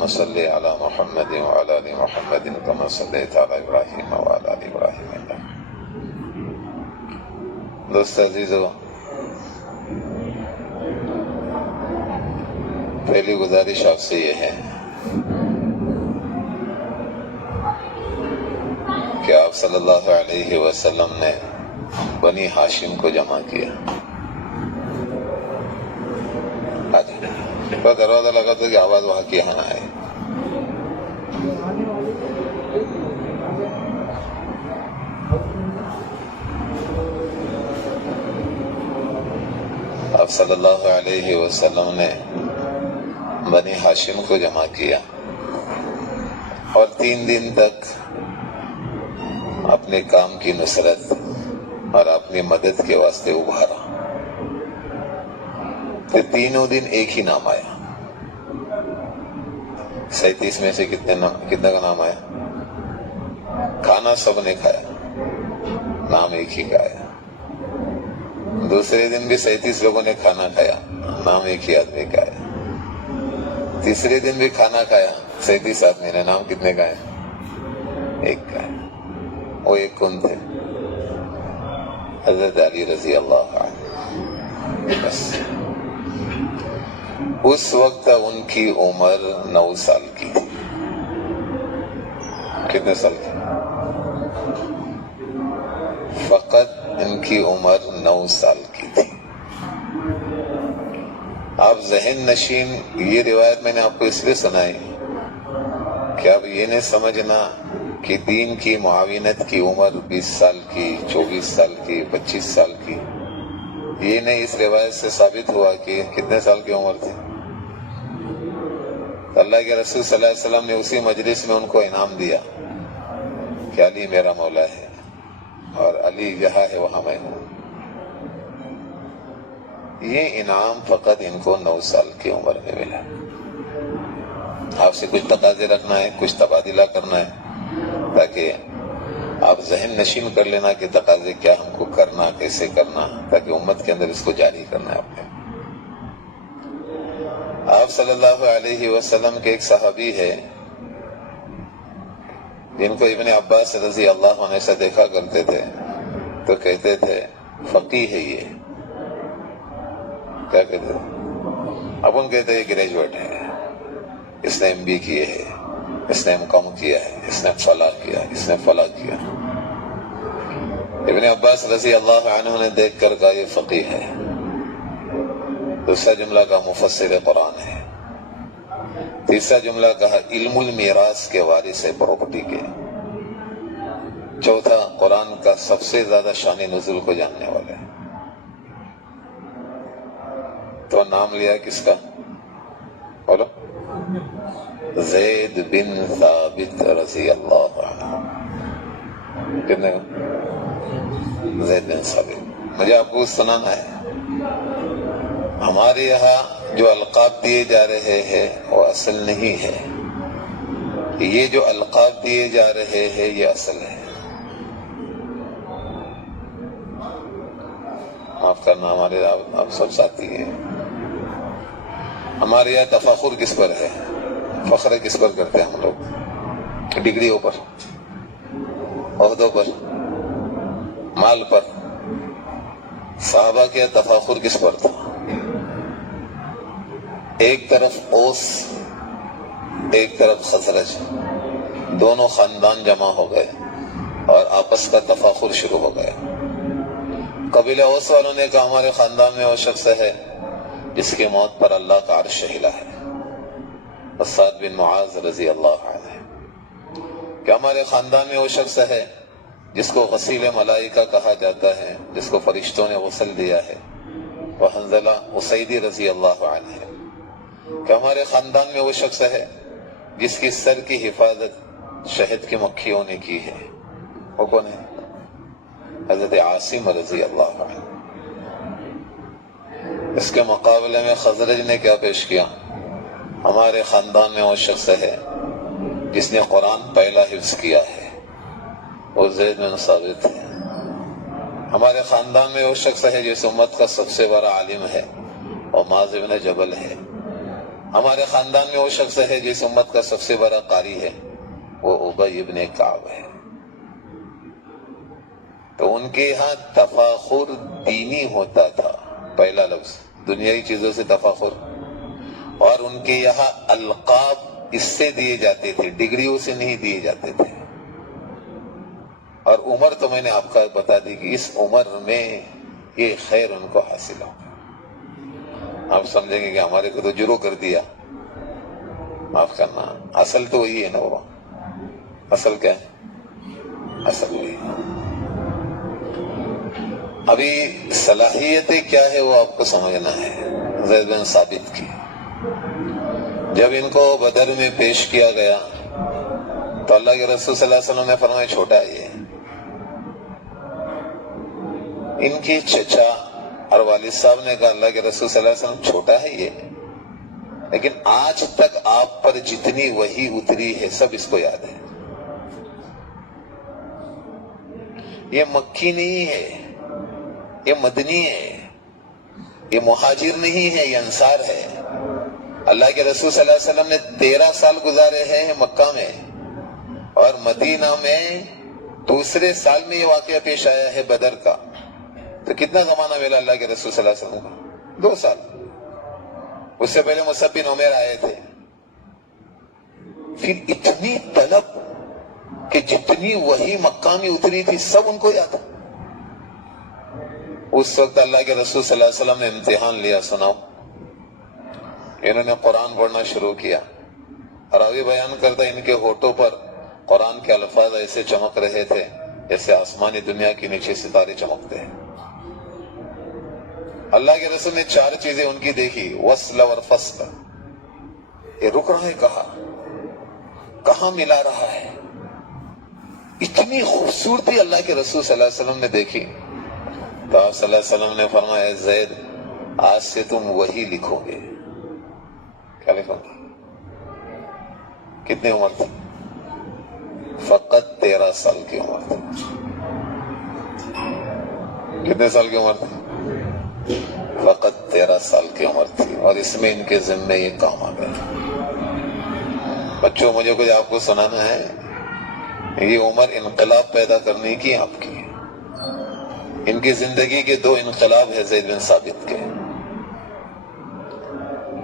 اللهم صل على محمد وعلى آل محمد كما صليت على إبراهيم وعلى آل إبراهيم إنك دوست عزیزو، پہلی گزارش آپ سے یہ ہے کہ آپ صلی اللہ علیہ وسلم نے بنی ہاشم کو جمع کیا. دروازہ لگا تو کہ آواز وہاں کی یہاں نہ آئے. آپ صلی اللہ علیہ وسلم نے بنی ہاشم کو جمع کیا اور 3 دن تک اپنے کام کی نصرت اور اپنی مدد کے واسطے ابھارا. کہ تینوں دن ایک ہی نام آیا. 37 میں سے کتنا کا نام آیا؟ کھانا سب نے کھایا، نام ایک ہی کا آیا. دوسرے دن بھی 37 لوگوں نے کھانا کھایا، نام ایک ہی آدمی کا آیا. تیسرے دن بھی کھانا کھایا، 37 آدمی نے، نام کتنے کا ہے؟ ایک کا ہے. وہ ایک کون تھے؟ حضرت علی رضی اللہ عنہ. بس اس وقت ان کی عمر 9 سال کی تھی. کتنے سال کی؟ فقط ان کی عمر 9 سال کی تھی. آپ ذہن نشین، یہ روایت میں نے آپ کو اس لیے سنائی کہ آپ یہ نہیں سمجھنا کہ دین کی معاونت کی عمر 20 سال کی، 24 سال کی، 25 سال کی. یہ نہیں، اس روایت سے ثابت ہوا کہ کتنے سال کی عمر تھی. اللہ کے رسول صلی اللہ علیہ وسلم نے اسی مجلس میں ان کو انعام دیا کہ علی میرا مولا ہے اور علی جہاں ہے وہاں میں ہوں. یہ انعام فقط ان کو 9 سال کی عمر میں ملا. آپ سے کچھ تقاضے رکھنا ہے، کچھ تبادلہ کرنا ہے، تاکہ آپ ذہن نشین کر لینا کہ تقاضے کیا ہم کو کرنا، کیسے کرنا، تاکہ امت کے اندر اس کو جاری کرنا ہے. آپ صلی اللہ علیہ وسلم کے ایک صحابی ہے جن کو ابن عباس رضی اللہ عنہ سے دیکھا کرتے تھے تو کہتے تھے فقیہ ہے یہ. کیا کہتے تھے؟ اپن کہتے ہیں گریجویٹ ہے، اس نے MBA کیے ہے، اس نے MCOM کیا ہے، اس نے فلاں کیا، اس نے فلاں کیا. ابن عباس رضی اللہ عنہ نے دیکھ کر کہا یہ فقیہ ہے. دوسرا جملہ کا مفسر قرآن ہے. تیسرا جملہ کہا علم المیراث کے وارث ہے، پراپرٹی کے. چوتھا قرآن کا سب سے زیادہ شان نزول کو جاننے والے. تو نام لیا کس کا؟ بولو. زید بن ثابت رضی اللہ عنہ. کتنے کو؟ زید بن ثابت. مجھے آپ کو سنانا ہے، ہمارے یہاں جو القاب دیے جا رہے ہیں وہ اصل نہیں ہے. یہ جو القاب دیے جا رہے ہیں یہ اصل ہے. معاف کرنا، ہمارے آپ سب ساتھی ہیں. ہمارے یہاں تفاخر کس پر ہے؟ فخر کس پر کرتے ہیں ہم لوگ؟ ڈگریوں پر، عہدوں پر، مال پر. صحابہ کے تفاخر کس پر تھا؟ ایک طرف اوس، ایک طرف خزرج، دونوں خاندان جمع ہو گئے اور آپس کا تفاخر شروع ہو گیا. قبیلہ اوس والوں نے کہا ہمارے خاندان میں وہ شخص ہے جس کی موت پر اللہ کا عرش ہلا ہے، سعد بن معاذ رضی اللہ عنہ. کہ ہمارے خاندان میں وہ شخص ہے جس کو غسیل ملائکہ کہا جاتا ہے، جس کو فرشتوں نے غسل دیا ہے، وہ حنظلہ اسیدی رضی اللہ عنہ. کہ ہمارے خاندان میں وہ شخص ہے جس کی سر کی حفاظت شہد کی مکھیوں نے کی ہے. وہ کون ہے؟ حضرت عاصم رضی اللہ عنہ. اس کے مقابلے میں خزرج نے کیا پیش کیا؟ ہمارے خاندان میں وہ شخص ہے جس نے قرآن پہلا حفظ کیا ہے، وہ زید بن ثابت ہے. ہمارے خاندان میں وہ شخص ہے جس امت کا سب سے بڑا عالم ہے، وہ معاذ بن جبل ہے. ہمارے خاندان میں وہ شخص ہے جس امت کا سب سے بڑا قاری ہے، وہ ابی ابن کعب ہے۔ تو ان کے یہاں تفاخر دینی ہوتا تھا، پہلا لفظ دنیائی چیزوں سے تفاخر، اور ان کے یہاں القاب اس سے دیے جاتے تھے، ڈگریوں سے نہیں دیے جاتے تھے۔ اور عمر تو میں نے آپ کا بتا دی کہ اس عمر میں یہ خیر ان کو حاصل ہو۔ آپ سمجھیں گے کہ ہمارے کو تو جرو کر دیا، معاف کرنا، اصل تو وہی ہے نا، وہ اصل کیا ہے؟ اصل وہی ہے۔ ابھی صلاحیتیں کیا ہے وہ آپ کو سمجھنا ہے۔ زید بن ثابت کی جب ان کو بدر میں پیش کیا گیا تو اللہ کے رسول صلی اللہ علیہ وسلم نے فرمایا چھوٹا ہے یہ۔ ان کے چچا اور والد صاحب نے کہا اللہ کے رسول صلی اللہ علیہ وسلم چھوٹا ہے یہ، لیکن آج تک آپ پر جتنی وحی اتری ہے سب اس کو یاد ہے۔ یہ مکی نہیں ہے، یہ مدنی ہے، یہ مہاجر نہیں ہے، یہ انصار ہے۔ اللہ کے رسول صلی اللہ علیہ وسلم نے 13 سال گزارے ہیں مکہ میں، اور مدینہ میں دوسرے سال میں یہ واقعہ پیش آیا ہے بدر کا۔ تو کتنا زمانہ ملا اللہ کے رسول صلی اللہ علیہ وسلم کو؟ 2 سال۔ اس سے پہلے مصعب بن عمیر آئے تھے۔ پھر اتنی طلب کہ جتنی وحی مکہ میں اتری تھی سب ان کو یاد ہے۔ اس وقت اللہ کے رسول صلی اللہ علیہ وسلم نے امتحان لیا، سناؤ۔ انہوں نے قرآن پڑھنا شروع کیا، راوی بیان کرتا ان کے ہونٹوں پر قرآن کے الفاظ ایسے چمک رہے تھے جیسے آسمانی دنیا کے نیچے ستارے چمکتے ہیں۔ اللہ کے رسول نے 4 چیزیں ان کی دیکھی، وصل اور فصل، یہ رک رہا ہے کہاں ملا رہا ہے۔ اتنی خوبصورتی اللہ کے رسول صلی اللہ علیہ وسلم نے دیکھی تو آپ صلی اللہ علیہ وسلم نے فرمایا زید آج سے تم وہی لکھو گے۔ کیا لکھو گے؟ کتنی عمر تھی؟ فقط 13 سال کی عمر تھی۔ کتنے سال کی عمر تھی؟ فقط 13 سال کی عمر تھی، اور اس میں ان کے ذمے یہ کام آ گیا۔ بچوں مجھے کچھ آپ کو سنانا ہے، یہ عمر انقلاب پیدا کرنے کی آپ کی۔ ان کی زندگی کے 2 انقلاب ہے زید بن ثابت کے۔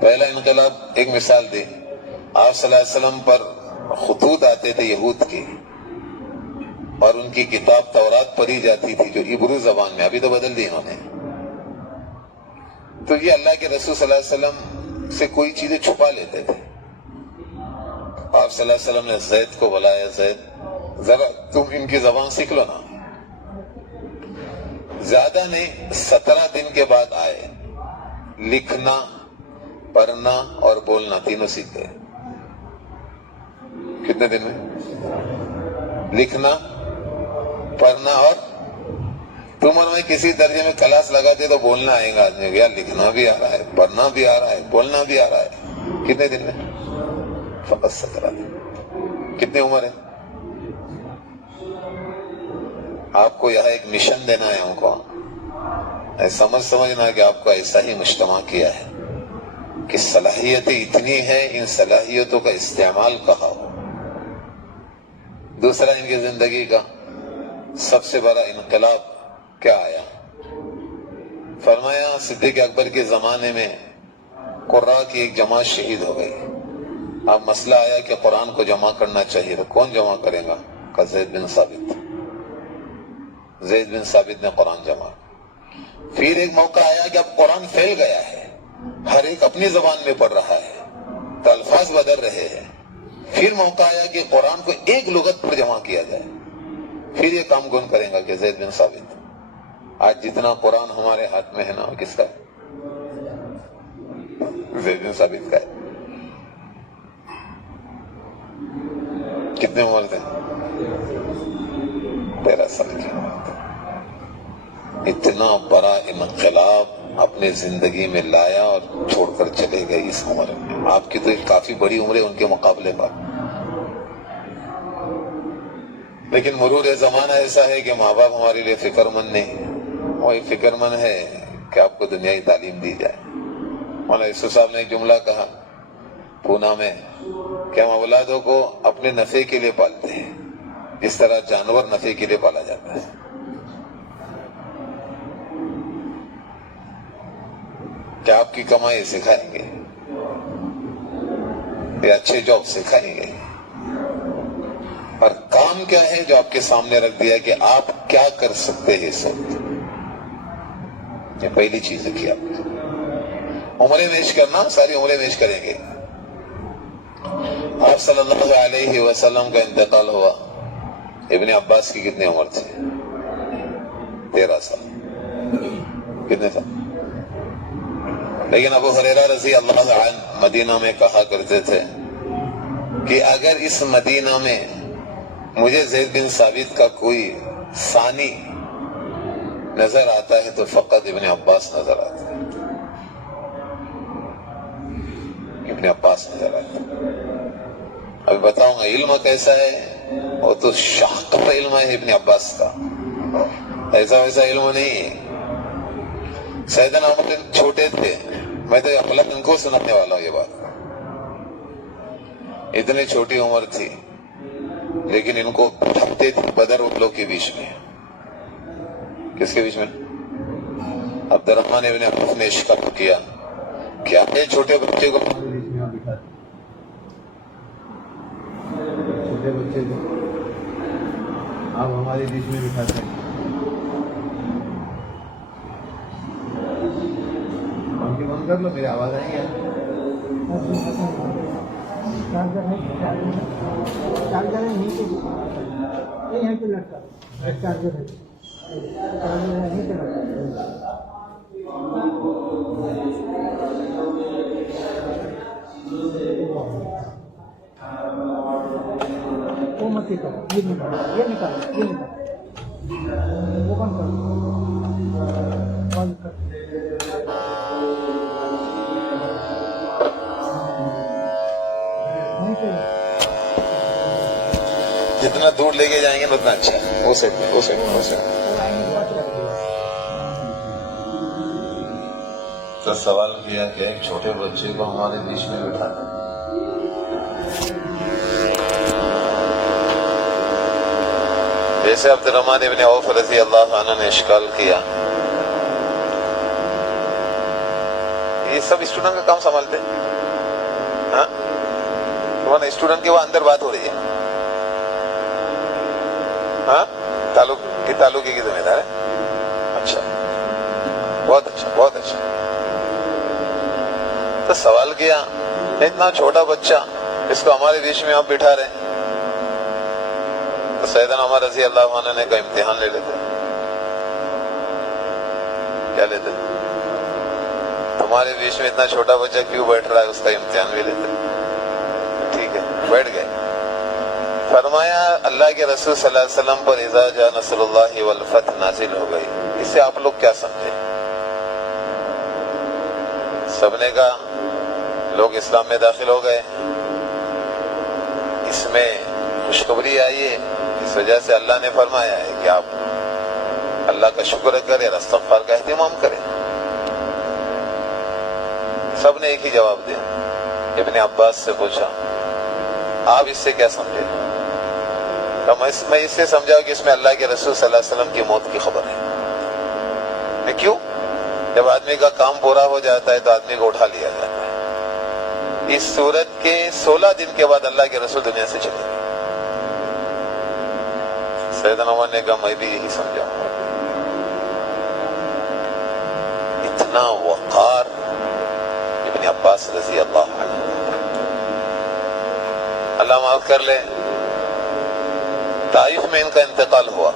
پہلا انقلاب ایک مثال دی، آپ صلی اللہ علیہ وسلم پر خطوط آتے تھے یہود کی، اور ان کی کتاب تورات پڑھی جاتی تھی جو عبری زبان میں، ابھی تو بدل دی انہوں نے۔ تو یہ اللہ کے رسول صلی اللہ علیہ وسلم سے کوئی چیزیں چھپا لیتے تھے۔ آپ صلی اللہ علیہ وسلم نے زید کو بلایا، زید ذرا تم ان کی زبان سیکھ لو نا۔ زیادہ نہیں، 17 دن کے بعد آئے، لکھنا، پڑھنا اور بولنا تینوں سیکھ گئے۔ کتنے دن میں؟ لکھنا، پڑھنا اور تم اور میں کسی درجے میں کلاس لگاتے تو بولنا آئے گا آدمی کو، یار لکھنا بھی آ رہا ہے، پڑھنا بھی آ رہا ہے، بولنا بھی آ رہا ہے۔ کتنے دن میں؟ فقط 17 دن۔ کتنی عمر ہے؟ آپ کو یہاں ایک مشن دینا ہے ہم کو، سمجھنا کہ آپ کو ایسا ہی مجتمع کیا ہے کہ صلاحیتیں اتنی ہیں، ان صلاحیتوں کا استعمال کہا ہو۔ دوسرا ان کی زندگی کا سب سے بڑا انقلاب کیا آیا؟ فرمایا صدیق اکبر کے زمانے میں قراء کی ایک جماعت شہید ہو گئی۔ اب مسئلہ آیا کہ قرآن کو جمع کرنا چاہیے، تو کون جمع کرے گا؟ کہ زید بن ثابت۔ زید بن ثابت نے قرآن جمع۔ پھر ایک موقع آیا کہ اب قرآن پھیل گیا ہے، ہر ایک اپنی زبان میں پڑھ رہا ہے، تو الفاظ بدل رہے ہیں۔ پھر موقع آیا کہ قرآن کو ایک لغت پر جمع کیا جائے۔ پھر یہ کام کون کرے گا؟ کہ زید بن ثابت۔ آج جتنا قرآن ہمارے ہاتھ میں ہے نا، وہ کس کا ہے؟ زید بن ثابت کا ہے۔ کتنے عمر تھے؟ 13 سال کی عمر تھے۔ اتنا بڑا انقلاب اپنے زندگی میں لایا اور چھوڑ کر چلے گئے اس عمر میں۔ آپ کی تو ایک کافی بڑی عمر ہے ان کے مقابلے پر، لیکن مرور زمانہ ایسا ہے کہ ماں باپ ہمارے لیے فکر مند نہیں، وہی فکر مند ہے کہ آپ کو دنیائی تعلیم دی جائے۔ مولانا یوسف صاحب نے ایک جملہ کہا پونا میں کہ ہم اولادوں کو اپنے نفع کے لیے پالتے ہیں جس طرح جانور نفع کے لیے پالا جاتا ہے. کیا آپ کی کمائی سکھائیں گے یا اچھے جاب سکھائیں گے؟ اور کام کیا ہے جو آپ کے سامنے رکھ دیا کہ آپ کیا کر سکتے ہیں اس وقت؟ یہ پہلی چیز رکھی آپ نے. عمریں میش کرنا، ساری عمریں میش کریں گے. آپ صلی اللہ علیہ وسلم کا انتقال ہوا. ابن عباس کی کتنی عمر تھی؟ 13 سال. کتنے تھا؟ لیکن ابو ہریرہ رضی اللہ عنہ مدینہ میں کہا کرتے تھے کہ اگر اس مدینہ میں مجھے زید بن ثابت کا کوئی ثانی نظر آتا ہے تو فقط ابن عباس نظر آتا ہے. ابن عباس نظر آتا ہے. ابھی بتاؤں گا علم کیسا ہے. وہ تو شاہکار علم ہے ابن عباس کا، ایسا ویسا علم نہیں ہے. سیدنا عمر چھوٹے تھے، میں تو اپنا ان کو سنانے والا ہوں. یہ بات اتنی چھوٹی عمر تھی لیکن ان کو پٹھاتے تھے بدر والوں کے بیچ میں. کس کے بیچ میں؟ عبد الرحمن ابن عوف نے شکایت کیا کیا ہے چھوٹے بچے کو آپ ہمارے بیچ میں بٹھاتے ہیں. ہم کی بند کر لو، میری آواز آئیں گے. وہ مت کرو، یہ نکالو، یہ نکالو، یہ نکالو، وہ بند کرو، بند کر. جتنا دور لے کے جائیں گے اتنا اچھا ہے. وہ سیٹ وہ سیٹ وہ سیٹ. تو سوال کیا کہ ایک چھوٹے بچے کو ہمارے بیچ میں بٹھانا. جیسے عبد الرحمن ابن عوف رضی اللہ عنہ نے اشکال کیا. یہ سب اسٹوڈنٹ کا کام سنبھالتے ہیں. ہاں اسٹوڈنٹ کے وہ اندر بات ہو رہی ہے. ہاں تعلقی کی ذمہ دار ہے. اچھا، بہت اچھا بہت اچھا. تو سوال کیا اتنا چھوٹا بچہ اس کو ہمارے بیچ میں آپ بٹھا رہے ہیں. تو سیدنا عمر رضی اللہ عنہ نے کا امتحان لے لیتے. کیا لیتے؟ تمہارے بیچ میں اتنا چھوٹا بچہ کیوں بیٹھ رہا ہے اس کا امتحان بھی لیتے. ٹھیک ہے، بیٹھ گئے. فرمایا اللہ کے رسول صلی اللہ علیہ وسلم پر اذا جاء نصر اللہ والفتح نازل ہو گئی. اس سے آپ لوگ کیا سمجھے؟ سب نے کہا لوگ اسلام میں داخل ہو گئے، اس میں خوشخبری آئی ہے. اس وجہ سے اللہ نے فرمایا ہے کہ آپ اللہ کا شکر کریں اور استغفار کا اہتمام کریں. سب نے ایک ہی جواب دیا. ابن عباس سے پوچھا آپ اس سے کیا سمجھے؟ میں اس سے سمجھا کہ اس میں اللہ کے رسول صلی اللہ علیہ وسلم کی موت کی خبر ہے. کیوں؟ جب آدمی کا کام پورا ہو جاتا ہے تو آدمی کو اٹھا لیا جاتا ہے. اس صورت کے 16 دن کے بعد اللہ کے رسول دنیا سے چلے گئے. سیدنا عمر نے کہا میں بھی یہی سمجھا. اتنا وقار ابن عباس رضی اللہ عنہ. اللہ معاف کر لے. طائف میں ان کا انتقال ہوا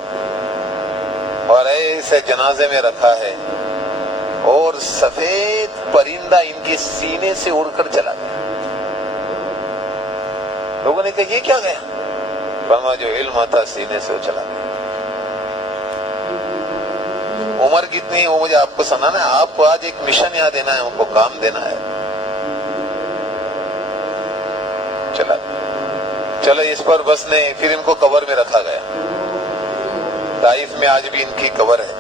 اور ایسے جنازے میں رکھا ہے اور سفید پرندہ ان کے سینے سے اڑ کر چلا گیا. لوگوں نے کہا یہ کیا گیا؟ فرمایا جو علم تھا سینے سے وہ چلا گیا. عمر کتنی وہ مجھے آپ کو سنانا ہے. آپ کو آج ایک مشن یہاں دینا ہے، ان کو کام دینا ہے. چلا چلو اس پر بس نہیں، پھر ان کو قبر میں رکھا گیا. طائف میں آج بھی ان کی قبر ہے.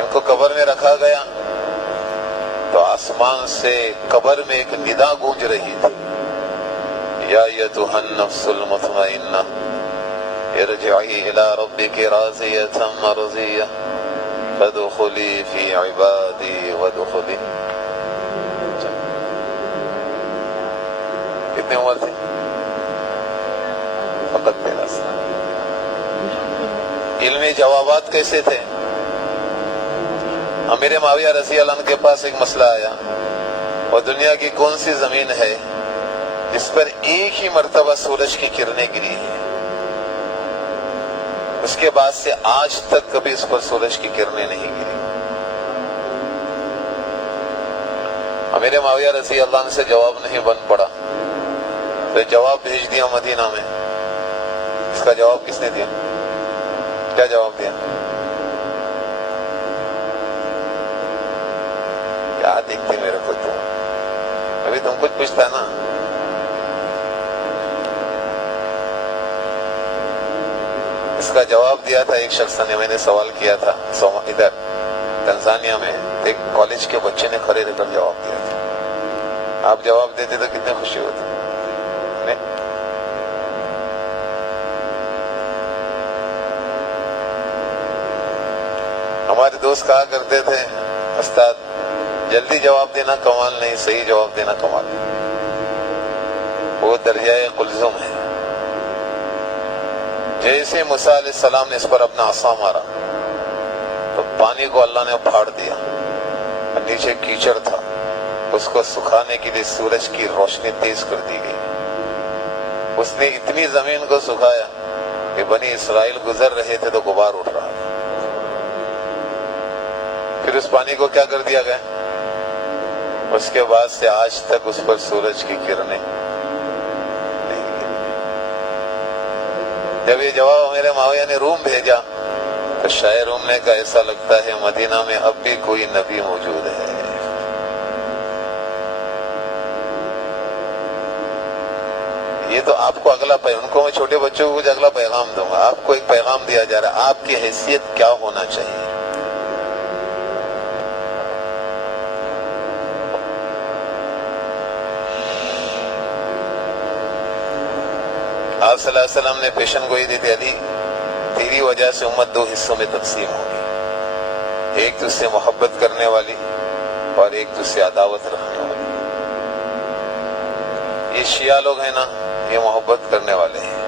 ان کو قبر میں رکھا گیا تو تو آسمان سے قبر میں ایک ندا گونج رہی تھی، یا ایتھا النفس المطمئنہ ارجعی الی ربک راضیۃ مرضیہ فادخلی فی عبادی وادخلی. کتنی عمر تھی؟ فقط 13 سال. علمی جوابات کیسے تھے؟ امیر معاویہ رضی اللہ عنہ کے پاس ایک مسئلہ آیا، اور دنیا کی کون سی زمین ہے جس پر ایک ہی مرتبہ سورج کی کرنیں گری ہیں؟ اس کے بعد سے آج تک کبھی اس پر سورج کی کرنیں نہیں گری. امیر معاویہ رضی اللہ عنہ سے جواب نہیں بن پڑا تو جواب بھیج دیا مدینہ میں. اس کا جواب کس نے دیا؟ کیا جواب دیا؟ کیا دیکھتے میرے کو تم؟ ابھی تم کچھ پوچھتا نا. اس کا جواب دیا تھا ایک شخص نے. میں نے سوال کیا تھا ادھر تنزانیہ میں، ایک کالج کے بچے نے کھڑے رہ کر جواب دیا تھا. آپ جواب دیتے تو کتنے خوشی ہوتی نہیں؟ ہمارے دوست کہا کرتے تھے، استاد جلدی جواب دینا کمال نہیں، صحیح جواب دینا کمال. وہ دریائے قلزم ہے. جیسے موسیٰ علیہ السلام نے اس پر اپنا عصا مارا تو پانی کو اللہ نے پھاڑ دیا، نیچے کیچڑ تھا. اس کو سکھانے کے لیے سورج کی روشنی تیز کر دی گئی. اس نے اتنی زمین کو سکھایا کہ بنی اسرائیل گزر رہے تھے تو غبار اٹھ رہا تھا. پھر اس پانی کو کیا کر دیا گیا؟ اس کے بعد سے آج تک اس پر سورج کی کرنیں نہیں گری. جب یہ جواب میرے معاویہ نے روم بھیجا تو شاعر روم نے کہا ایسا لگتا ہے مدینہ میں اب بھی کوئی نبی موجود ہے. یہ تو آپ کو اگلا ان کو میں چھوٹے بچوں کو کچھ اگلا پیغام دوں گا. آپ کو ایک پیغام دیا جا رہا ہے، آپ کی حیثیت کیا ہونا چاہیے. آپ صلی اللہ علیہ وسلم نے پیشن گوئی دی تھی، علی تیری وجہ سے امت 2 حصوں میں تقسیم ہوگی، ایک تجھ سے محبت کرنے والی اور ایک تجھ سے عداوت رکھنے والی. یہ شیعہ لوگ ہیں نا، یہ محبت کرنے والے ہیں،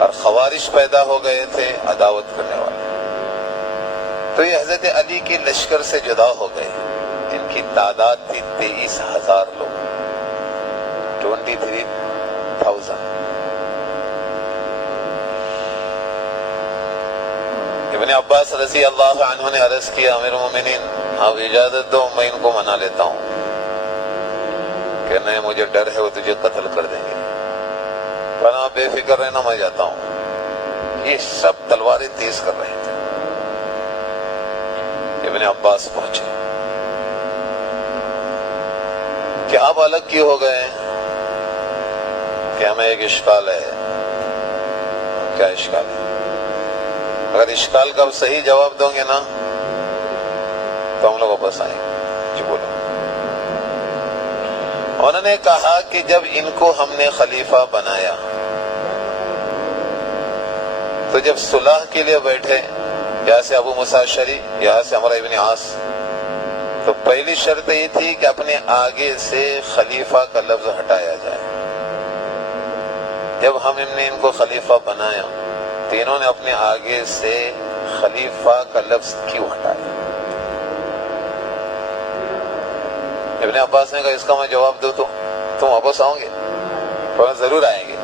اور خوارج پیدا ہو گئے تھے عداوت کرنے والے. تو یہ حضرت علی کے لشکر سے جدا ہو گئے جن کی تعداد تھی 23,000 لوگ، 23,000. ابن عباس رضی اللہ عنہ نے عرض کیا، امیر المومنین آپ اجازت دو میں ان کو منا لیتا ہوں. کہ نہیں مجھے ڈر ہے وہ تجھے قتل کر دیں گے، پر آپ بے فکر رہنا میں جاتا ہوں. یہ سب تلواریں تیز کر رہے تھے. ابن عباس پہنچے کہ آپ الگ کیوں ہو گئے؟ کہ ہمیں ایک اشکال ہے. کیا اشکال ہے؟ اگر اشکال کا صحیح جواب دو گے نا تو ہم لوگ واپس آئیں گے. جی بولو. انہوں نے کہا کہ جب ان کو ہم نے خلیفہ بنایا تو جب صلح کے لیے بیٹھے، یہاں سے ابو موسیٰ اشعری، یہاں سے عمرو ابن عاص، تو پہلی شرط یہ تھی کہ اپنے آگے سے خلیفہ کا لفظ ہٹایا جائے. جب ہم نے ان کو خلیفہ بنایا تو انہوں نے اپنے آگے سے خلیفہ کا لفظ کیوں ہٹایا؟ ابن عباس نے کہا اس کا میں جواب دوں تو تم واپس آؤ گے؟ فرمایا ضرور آئیں گے.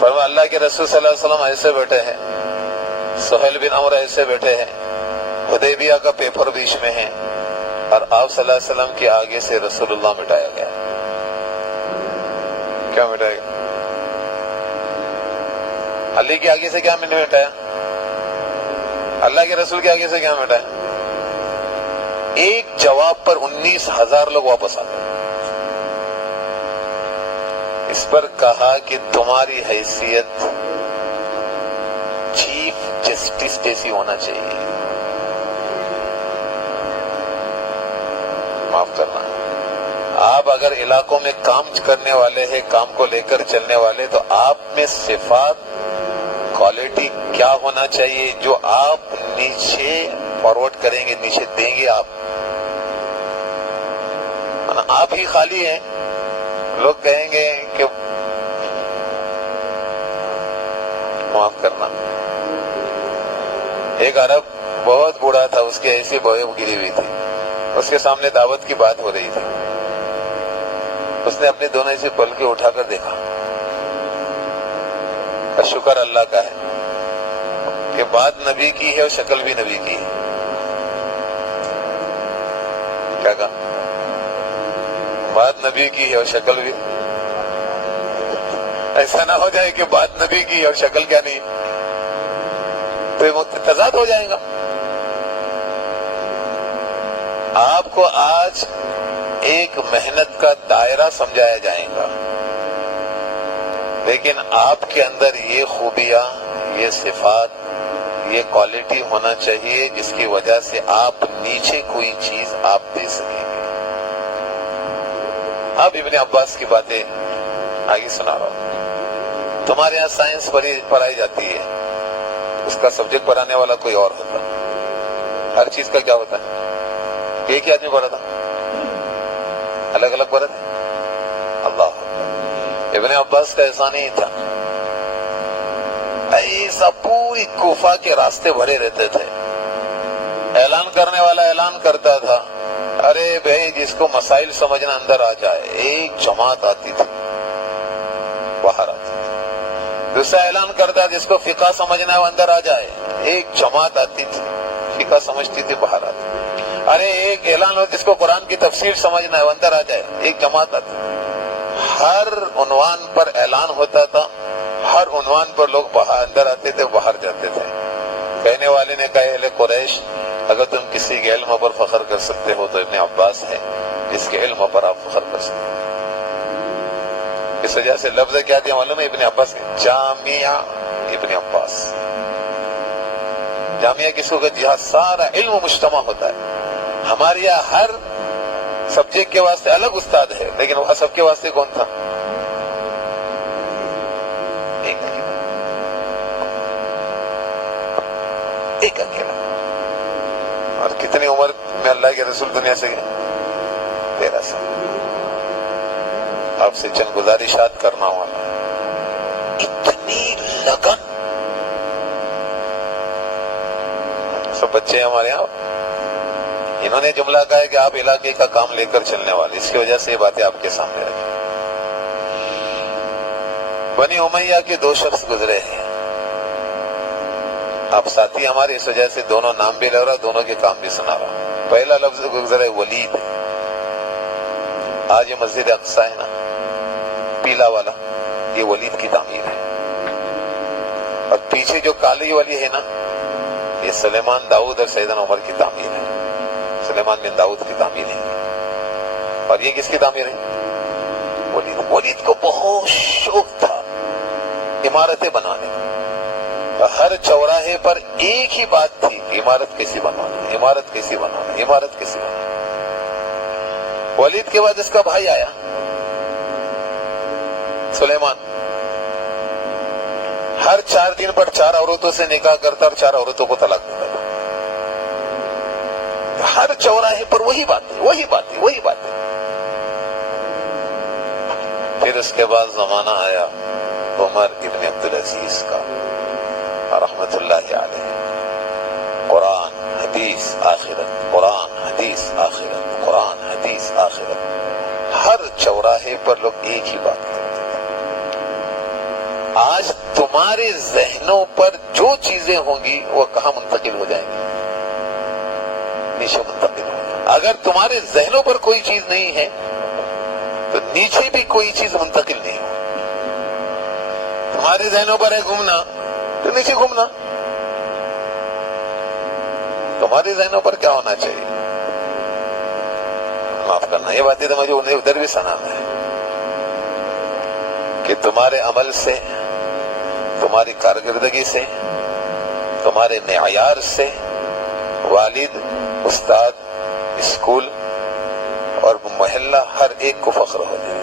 فرمایا اللہ کے رسول صلی اللہ علیہ وسلم ایسے بیٹھے ہیں، سہیل بن عمرو ایسے بیٹھے ہیں، حدیبیہ کا پیپر بیچ میں ہے، اور آپ صلی اللہ علیہ وسلم کے آگے سے رسول اللہ مٹایا گیا. کیا مٹایا گیا؟ علی کے آگے سے کیا میں نے مٹایا؟ اللہ کے رسول کے آگے سے کیا مٹایا؟ ایک جواب پر 19,000 لوگ واپس آ گئے. اس پر کہا کہ تمہاری حیثیت چیف جسٹس جیسی ہونا چاہیے. معاف کرنا. آپ اگر علاقوں میں کام کرنے والے ہیں، کام کو لے کر چلنے والے، تو آپ میں صفات کوالٹی کیا ہونا چاہیے جو آپ نیچے فارورڈ کریں گے، نیچے دیں گے. آپ ہی خالی ہیں، لوگ کہیں گے کہ معاف کرنا. ایک عرب بہت بوڑھا تھا، اس کے ایسی بوئیں گری ہوئی تھی، اس کے سامنے دعوت کی بات ہو رہی تھی. اس نے اپنے دونوں سے پل کے اٹھا کر دیکھا. شکر اللہ کا ہے کہ بات نبی کی ہے اور شکل بھی نبی کی ہے. کیا کہا؟ بات نبی کی ہے اور شکل بھی. ایسا نہ ہو جائے کہ بات نبی کی ہے اور شکل کیا نہیں، تو یہ تضاد ہو جائے گا. آپ کو آج ایک محنت کا دائرہ سمجھایا جائے گا، لیکن آپ کے اندر یہ خوبیاں، یہ صفات، یہ کوالٹی ہونا چاہیے جس کی وجہ سے آپ نیچے کوئی چیز آپ دے سکیں گے. اب ابن عباس کی باتیں آگے سنا رہا ہوں. تمہارے یہاں سائنس پڑھائی جاتی ہے، اس کا سبجیکٹ پڑھانے والا کوئی اور ہوتا. ہر چیز کا کیا ہوتا ہے؟ ایک ہی آدمی پڑھا تھا، الگ الگ پڑھا تھا. اللہ ابن عباس کا ایسا نہیں تھا. ایسا پوری کوفہ کے راستے بھرے رہتے تھے. اعلان کرنے والا اعلان کرتا تھا، ارے بھائی جس کو مسائل سمجھنا اندر آ جائے. ایک جماعت آتی تھی، باہر آتی تھی. دوسرا اعلان کرتا جس کو فقہ سمجھنا ہے وہ اندر آ جائے. ایک جماعت آتی تھی، فقہ سمجھتی تھی، باہر آتی. ارے ایک اعلان ہو جس کو قرآن کی تفسیر سمجھنا ہے وہ اندر آ جائے. ایک جماعت آتی. ہر عنوان پر اعلان ہوتا تھا، ہر عنوان پر لوگ باہر اندر آتے تھے، باہر جاتے تھے. کہنے والے نے کہا، اہل قریش اگر تم کسی کے علم پر فخر کر سکتے ہو تو ابن عباس ہے جس کے علم پر آپ فخر کر سکتے ہیں. اس وجہ سے لفظ کیا دیا معلوم ہے؟ ابن عباس کے جامعہ ابن عباس. جامعہ کس کو کہتے؟ جہاں سارا علم مجتمع ہوتا ہے. ہمارے یہاں ہر سبجیکٹ کے واسطے الگ استاد ہے، لیکن وہاں سب کے واسطے کون تھا؟ ایک اکیلا. اور کتنی عمر میں اللہ کے رسول دنیا سے گئے؟ 13 سال. آپ سے چند گزارشات کرنا ہوگا. کتنی لگن. سب بچے ہیں ہمارے یہاں، انہوں نے جملہ کہا ہے کہ آپ علاقے کا کام لے کر چلنے والے. اس کی وجہ سے یہ باتیں آپ کے سامنے رکھی. بنی امیہ کے 2 شخص گزرے ہیں، آپ ساتھی ہمارے، اس وجہ سے دونوں نام بھی لے رہا، دونوں کے کام بھی سنا رہا. پہلا لفظ گزرا ہے ولید. آج یہ مسجد اقصی ہے نا، پیلا والا، یہ ولید کی تعمیر ہے. اور پیچھے جو کالی والی ہے نا، یہ سلیمان داؤد اور سیدنا عمر کی تعمیر ہے. سلیمان بن داؤد کی تعمیر ہے. اور یہ کس کی تعمیر ہے؟ ولید. ولید کو بہت شوق تھا عمارتیں بنانے. ہر چوراہے پر ایک ہی بات تھی، عمارت کیسی بنانا، عمارت کیسی بنانا، عمارت کیسی بنانا. ولید کے بعد اس کا بھائی آیا سلیمان. ہر 4 دن پر 4 عورتوں سے نکاح کرتا اور 4 عورتوں کو طلاق دیتا تھا. ہر چوراہے پر وہی بات ہے، وہی بات ہے، وہی بات ہے. پھر اس کے بعد زمانہ آیا عمر ابن عبدالعزیز کا رحمت اللہ علیہ. قرآن حدیث آخرت، قرآن حدیث آخرت، قرآن حدیث آخرت. ہر چوراہے پر لوگ ایک ہی بات کرتے تھے. آج تمہارے ذہنوں پر جو چیزیں ہوں گی وہ کہاں منتقل ہو جائیں گی؟ نیچے منتقل ہو جائیں. اگر تمہارے ذہنوں پر کوئی چیز نہیں ہے تو نیچے بھی کوئی چیز منتقل نہیں ہو. تمہارے ذہنوں پر ہے گھومنا تو نیچے گھومنا. تمہارے ذہنوں پر کیا ہونا چاہیے؟ معاف کرنا، یہ باتیں تو مجھے انہیں ادھر بھی سنانا ہے کہ تمہارے عمل سے، تمہاری کارکردگی سے، تمہارے معیار سے والد، استاد، اسکول الحمدللہ ہر ایک کو فخر ہو جائے.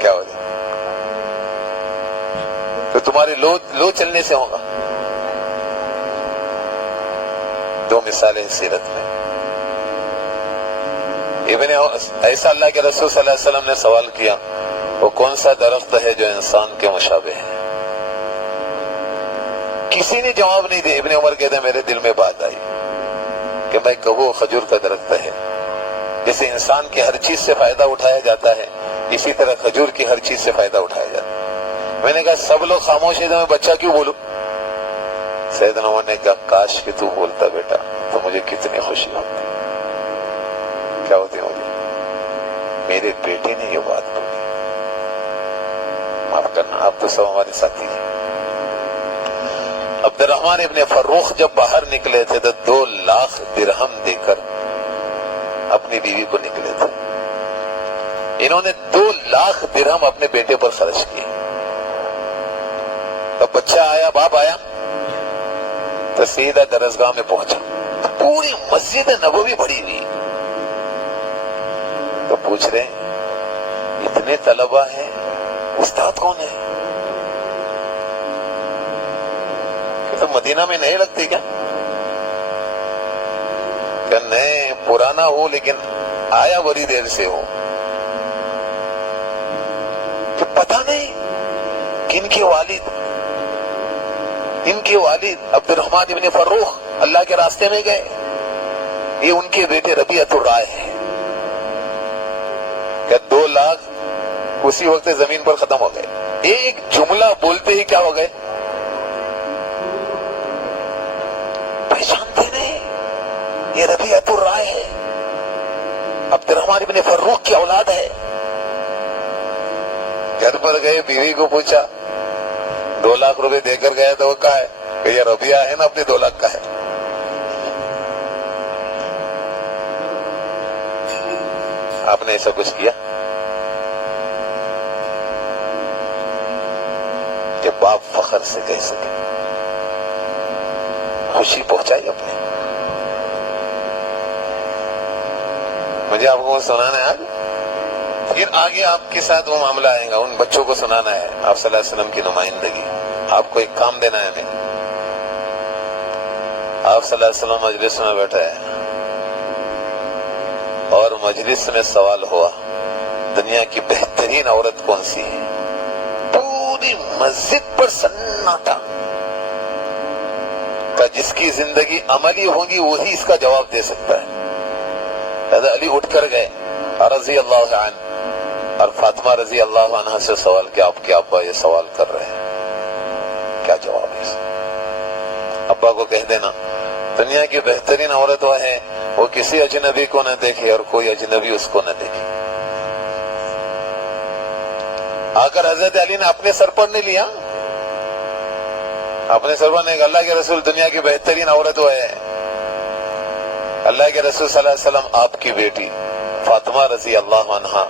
کیا ہو جائے؟ تو تمہارے لو چلنے سے ہوگا. دو مثالیں سیرت میں. ایسا اللہ کے رسول صلی اللہ علیہ وسلم نے سوال کیا وہ کون سا درخت ہے جو انسان کے مشابہ ہے؟ کسی نے جواب نہیں دیا. ابن عمر کہتے ہیں میرے دل میں بات آئی کہ میں کہوں خجور کا درخت ہے. جیسے انسان کی ہر چیز سے فائدہ اٹھایا جاتا ہے اسی طرح کھجور کی ہر چیز سے فائدہ اٹھایا جاتا ہے. میں نے کہا سب لوگ خاموش ہیں تو میں بچہ کیوں بولوں؟ سیدنا عمر نے کہا کاش کہ تو بولتا بیٹا تو مجھے کتنی خوشی ہوتی. کیا ہوتی مجھے؟ میرے بیٹے نے یہ بات بولی. معاف کرنا آپ تو سب ہمارے ساتھی ہیں. عبد الرحمن ابن فروخ جب باہر نکلے تھے تو 2 لاکھ درہم دے کر اپنی بیوی کو نکلے تھے. انہوں نے 2 لاکھ درہم اپنے بیٹے پر خرچ کیے. اب بچہ آیا، باپ آیا تو سیدھا درسگاہ میں پہنچا. پوری مسجد نبوی بھری ہوئی. تو پوچھ رہے اتنے طلبہ ہیں استاد کون ہے؟ تو مدینہ میں نہیں لگتے کیا؟ کہ نہیں پرانا ہوں لیکن آیا بڑی دیر سے ہوں. کہ پتہ نہیں کہ ان کے والد عبد الرحمن ابن فروخ اللہ کے راستے میں گئے. یہ ان کے بیٹے ربیعۃ الرائے ہیں. کہ 2 لاکھ اسی وقت زمین پر ختم ہو گئے. ایک جملہ بولتے ہی کیا ہو گئے؟ پہچانتے نہیں یہ ربیعۃ الرائے ہے، عبد الرحمن ابن فروخ کی اولاد ہے. گھر پر گئے، بیوی کو پوچھا 2 لاکھ روپے دے کر گیا تو وہ کہا ہے کہ یہ ربیہ ہے نا اپنے 2 لاکھ کا ہے. آپ نے ایسا کچھ کیا کہ باپ فخر سے کہہ سکے، خوشی پہنچائی اپنے. مجھے آپ کو سنانا ہے آج. پھر آگے آپ کے ساتھ وہ معاملہ آئے گا، ان بچوں کو سنانا ہے آپ صلی اللہ علیہ وسلم کی نمائندگی. آپ کو ایک کام دینا ہے ہمیں. آپ صلی اللہ علیہ وسلم مجلس میں بیٹھے ہیں اور مجلس میں سوال ہوا دنیا کی بہترین عورت کون سی ہے؟ پوری مسجد پر سناٹا. جس کی زندگی عملی ہوگی وہی اس کا جواب دے سکتا ہے. حضرت علی اٹھ کر گئے رضی اللہ عنہ اور فاطمہ رضی اللہ عنہ سے سوال کیا آپ کے ابا یہ سوال کر رہے ہیں، کیا جواب ہے؟ ابا کو کہہ دینا دنیا کی بہترین عورت وہ ہے وہ کسی اجنبی کو نہ دیکھے اور کوئی اجنبی اس کو نہ دیکھے. آ کر حضرت علی نے اپنے سر پر نہیں لیا، اپنے سر پر نہیں. اللہ کے رسول دنیا کی بہترین عورت وہ ہے. اللہ کے رسول صلی اللہ علیہ وسلم آپ کی بیٹی فاطمہ رضی اللہ عنہا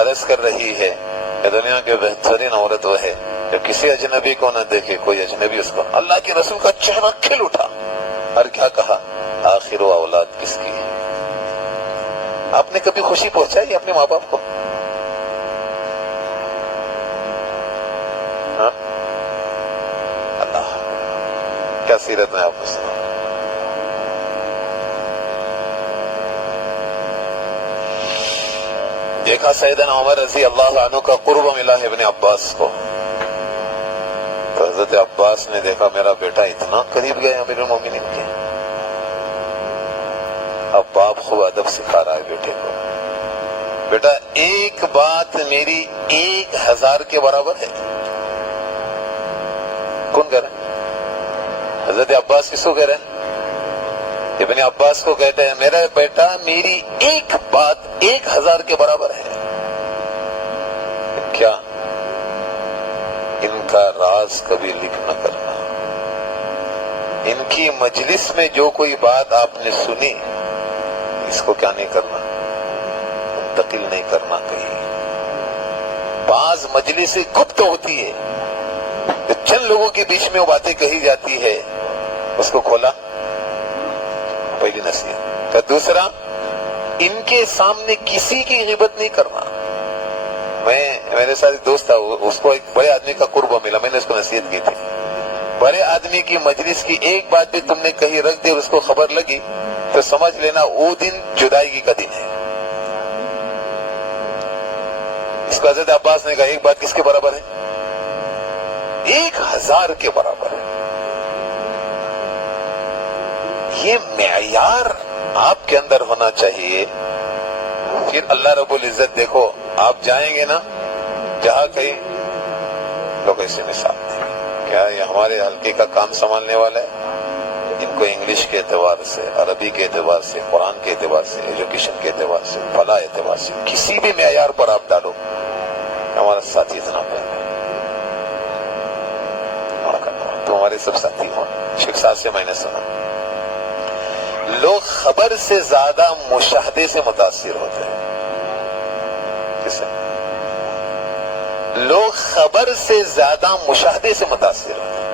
عرض کر رہی ہے کہ دنیا کی بہترین عورت وہ ہے جو کسی اجنبی کو نہ دیکھے کوئی اجنبی اس کو. اللہ کے رسول کا چہرہ کھل اٹھا اور کیا کہا آخر و اولاد کس کی ہے؟ آپ نے کبھی خوشی پہنچائی اپنے ماں باپ کو؟ ہاں؟ اللہ کیا سیرت میں آپ کو سنا. دیکھا سیدنا عمر رضی اللہ عنہ کا قرب ملا ابن عباس کو تو حضرت عباس نے دیکھا میرا بیٹا اتنا قریب گیا امیر المومنین کے. اب باپ خوب ادب سکھا رہا ہے بیٹے کو، بیٹا ایک بات میری 1000 کے برابر ہے. کون کہہ رہے ہیں؟ حضرت عباس کس کو کہہ رہے ہیں؟ ابن عباس کو کہتے ہیں میرا بیٹا میری ایک بات 1000 کے برابر ہے. کیا؟ ان کا راز کبھی لیک نہ کرنا. ان کی مجلس میں جو کوئی بات آپ نے سنی اس کو کیا نہیں کرنا، منتقل نہیں کرنا کہیں. بعض مجلس گپت ہوتی ہے، چند لوگوں کے بیچ میں وہ باتیں کہی جاتی ہے، اس کو کھولا پہلی نصیحت. دوسرا ان کے سامنے کسی کی غیبت نہیں کرنا. میرے ساتھ ایک دوست تھا, اس کو ایک بڑے آدمی کا قربہ ملا, میں نے اس کو نصیحت کی تھی, بڑے آدمی کی مجلس کی ایک بات بھی تم نے کہیں رکھ دی اور اس کو خبر لگی تو سمجھ لینا وہ دن جدائیگی کا دن ہے. اس کو حضرت عباس نے کہا ایک بات کس کے برابر ہے؟ 1000 کے برابر ہے. یہ معیار آپ کے اندر ہونا چاہیے. پھر اللہ رب العزت دیکھو آپ جائیں گے نا جہاں کہیں لوگ ایسے مثال دیں کیا یہ ہمارے حلقے کا کام سنبھالنے والا ہے, ان کو انگلش کے اعتبار سے, عربی کے اعتبار سے, قرآن کے اعتبار سے, ایجوکیشن کے اعتبار سے, فلاح اعتبار سے, کسی بھی معیار پر آپ ڈالو ہمارا ساتھی اتنا پیارا ہے تو ہمارے سب ساتھی ہوں. شیخ صاحب سے میں نے سنا لوگ خبر سے زیادہ مشاہدے سے متاثر ہوتے ہیں. کس سے؟ لوگ خبر سے زیادہ مشاہدے سے متاثر ہوتے ہیں.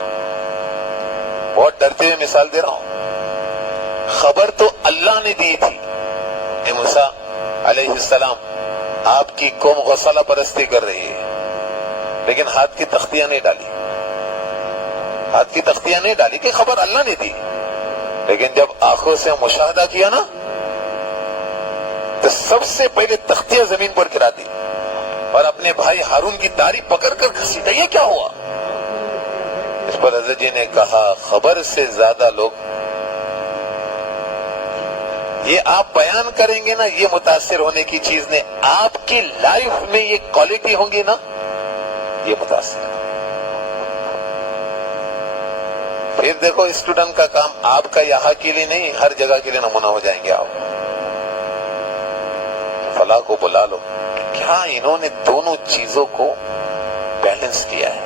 بہت ڈرتے ہوئے مثال دے رہا ہوں. خبر تو اللہ نے دی تھی, اے موسیٰ علیہ السلام آپ کی قوم غسالہ پرستی کر رہی ہے, لیکن ہاتھ کی تختیاں نہیں ڈالی, ہاتھ کی تختیاں نہیں ڈالی کہ خبر اللہ نے دی. لیکن جب آنکھوں سے مشاہدہ کیا نا تو سب سے پہلے تختیاں زمین پر گرا دی اور اپنے بھائی ہارون کی داڑھی پکڑ کر گھسیٹا. یہ کیا ہوا؟ اس پر حضرت جی نے کہا خبر سے زیادہ لوگ, یہ آپ بیان کریں گے نا, یہ متاثر ہونے کی چیز نے آپ کی لائف میں یہ کوالٹی ہوں گی نا, یہ متاثر. پھر دیکھو اسٹوڈنٹ کا کام آپ کا یہاں کے لیے نہیں ہر جگہ کے لیے نمونہ ہو جائیں گے. آپ فلاح کو بلا لو, کیا انہوں نے دونوں چیزوں کو بیلنس کیا ہے.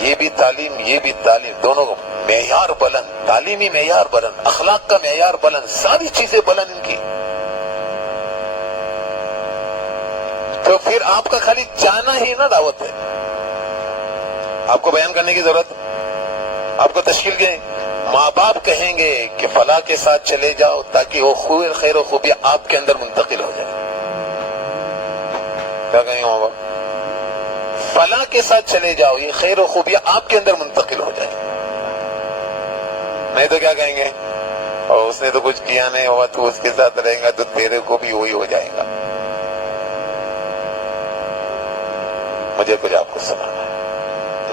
یہ بھی تعلیم یہ بھی تعلیم, دونوں کو معیار بلند, تعلیمی معیار بلند, اخلاق کا معیار بلند, ساری چیزیں بلند ان کی. تو پھر آپ کا خالی جانا ہی نہ دعوت ہے, آپ کو بیان کرنے کی ضرورت, آپ کو تشکیل کے ماں باپ کہیں گے کہ فلاں کے ساتھ چلے جاؤ تاکہ وہ خیر و خوبیاں آپ کے اندر منتقل ہو جائے. کیا کہیں گے ماں باپ؟ فلاں کے ساتھ چلے جاؤ, یہ خیر و خوبیاں آپ کے اندر منتقل ہو جائے. نہیں تو کیا کہیں گے, اور اس نے تو کچھ کیا نہیں ہوا, تو اس کے ساتھ رہیں گا تو تیرے کو بھی وہی ہو جائے گا. مجھے کچھ آپ کو سنانا ہے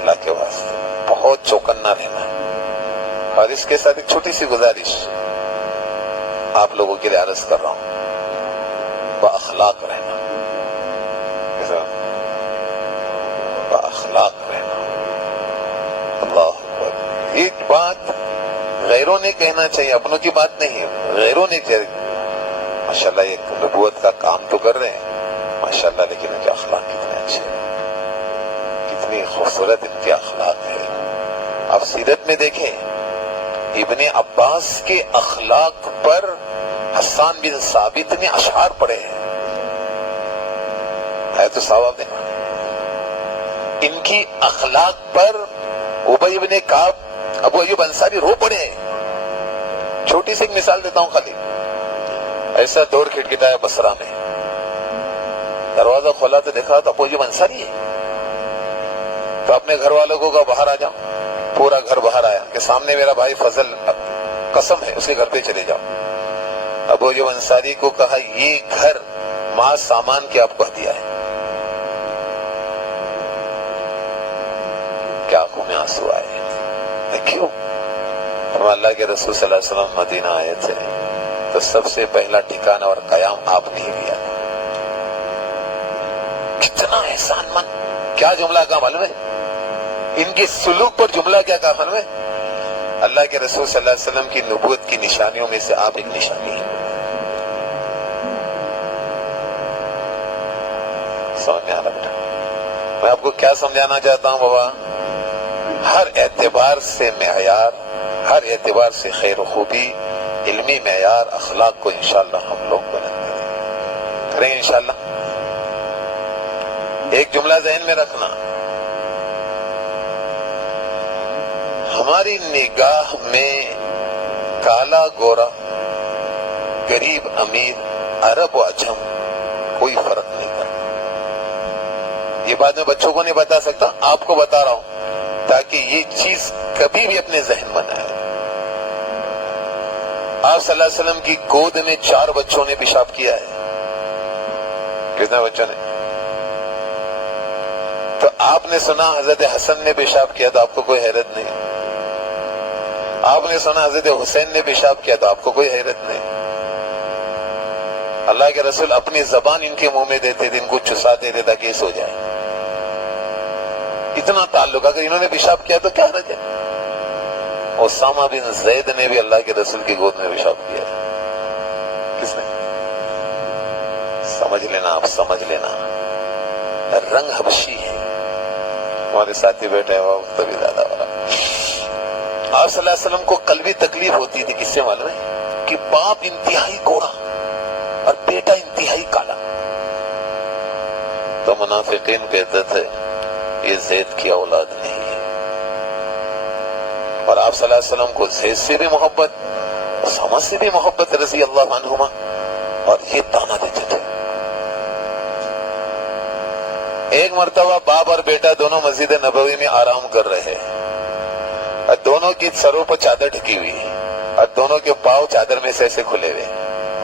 اللہ کے واسطے, بہت چوکنا رہنا ہے. اور اس کے ساتھ ایک چھوٹی سی گزارش آپ لوگوں کے لیے عرض کر رہا ہوں, باخلاق رہنا, باخلاق رہنا. اللہ اکبر. ایک بات غیروں نے کہنا چاہیے, اپنوں کی بات نہیں, غیروں نے چاہیے ماشاءاللہ ایک نبوت کا کام تو کر رہے ہیں ماشاءاللہ, لیکن ان کے اخلاق کتنے اچھے ہیں, کتنی خوبصورت ان کے اخلاق ہے. آپ سیرت میں دیکھیں ابن عباس کے اخلاق پر حسان بن ثابت نے اشعار پڑھے ہیں, ہے تو ثواب دینا. ان کی اخلاق پر ابی بن کعب, ابو ایوب انصاری رو پڑے ہیں. چھوٹی سی ایک مثال دیتا ہوں خالی. ایسا دور کھٹکھٹایا بصرہ میں, دروازہ کھولا تو دیکھا تو ابو ایوب انصاری ہے. تو اپنے گھر والوں کو کہا باہر آ جاؤ. پورا گھر باہر آیا کہ سامنے میرا بھائی فضل قسم ہے اس کے گھر پہ چلے جاؤ. ابو ایوب انصاری کو کہا یہ گھر ماں سامان کے آپ کو دیا ہے. کیا آنکھوں میں آنسو آئے. کیوں؟ ہم اللہ کے رسول صلی اللہ علیہ وسلم مدینہ آئے تھے تو سب سے پہلا ٹھکانہ اور قیام آپ نے ہی دیا. کتنا احسان مند. کیا جملہ کہا معلوم ہے؟ ان کے سلوک پر جملہ کیا کہا معلوم ہے؟ اللہ کے رسول صلی اللہ علیہ وسلم کی نبوت کی نشانیوں میں سے آپ ایک نشانی ہے. سمجھ میں آ رہا بیٹا؟ میں آپ کو کیا سمجھانا چاہتا ہوں بابا, ہر اعتبار سے معیار, ہر اعتبار سے خیر و خوبی, علمی معیار, اخلاق کو انشاءاللہ ہم لوگ بلند کریں گے انشاءاللہ. ایک جملہ ذہن میں رکھنا, ہماری نگاہ میں کالا گورا غریب امیر، عرب و عجم، کوئی فرق نہیں کرتا. یہ بات میں بچوں کو نہیں بتا سکتا، آپ کو بتا رہا ہوں تاکہ یہ چیز کبھی بھی اپنے ذہن میں نہ آئے. آپ صلی اللہ علیہ وسلم کی گود میں 4 بچوں نے پیشاب کیا ہے. کتنے بچوں نے؟ تو آپ نے سنا حضرت حسن نے پیشاب کیا تو آپ کو کوئی حیرت نہیں. آپ نے سنا حضرت حسین نے پیشاب کیا تو آپ کو کوئی حیرت نہیں. اللہ کے رسول اپنی زبان ان کے منہ میں دیتے تھے، ان کو چساتے تھے تاکہ یہ سو جائے. اتنا تعلق، اگر انہوں نے پیشاب کیا تو کیا حرج ہے؟ اسامہ بن زید نے بھی اللہ کے رسول کی گود میں پیشاب کیا. کس نے؟ سمجھ لینا، آپ سمجھ لینا. رنگ حبشی ہے. ہمارے ساتھی بیٹھے ہیں وقت بھی زیادہ ہو رہا. آپ صلی اللہ علیہ وسلم کو قلبی تکلیف ہوتی تھی. کس سے معلوم ہے؟ کہ باپ انتہائی گورا اور بیٹا انتہائی کالا. تو منافقین کہتے تھے یہ زید کی اولاد نہیں ہے. اور آپ صلی اللہ علیہ وسلم کو زید سے بھی محبت، اسامہ سے بھی محبت رضی اللہ عنہما، اور یہ تانا دیتے تھے. ایک مرتبہ باپ اور بیٹا دونوں مسجد نبوی میں آرام کر رہے ہیں، اور دونوں کی سروں پر چادر ڈھکی ہوئی ہے، اور دونوں کے پاؤں چادر میں سے ایسے کھلے ہوئے،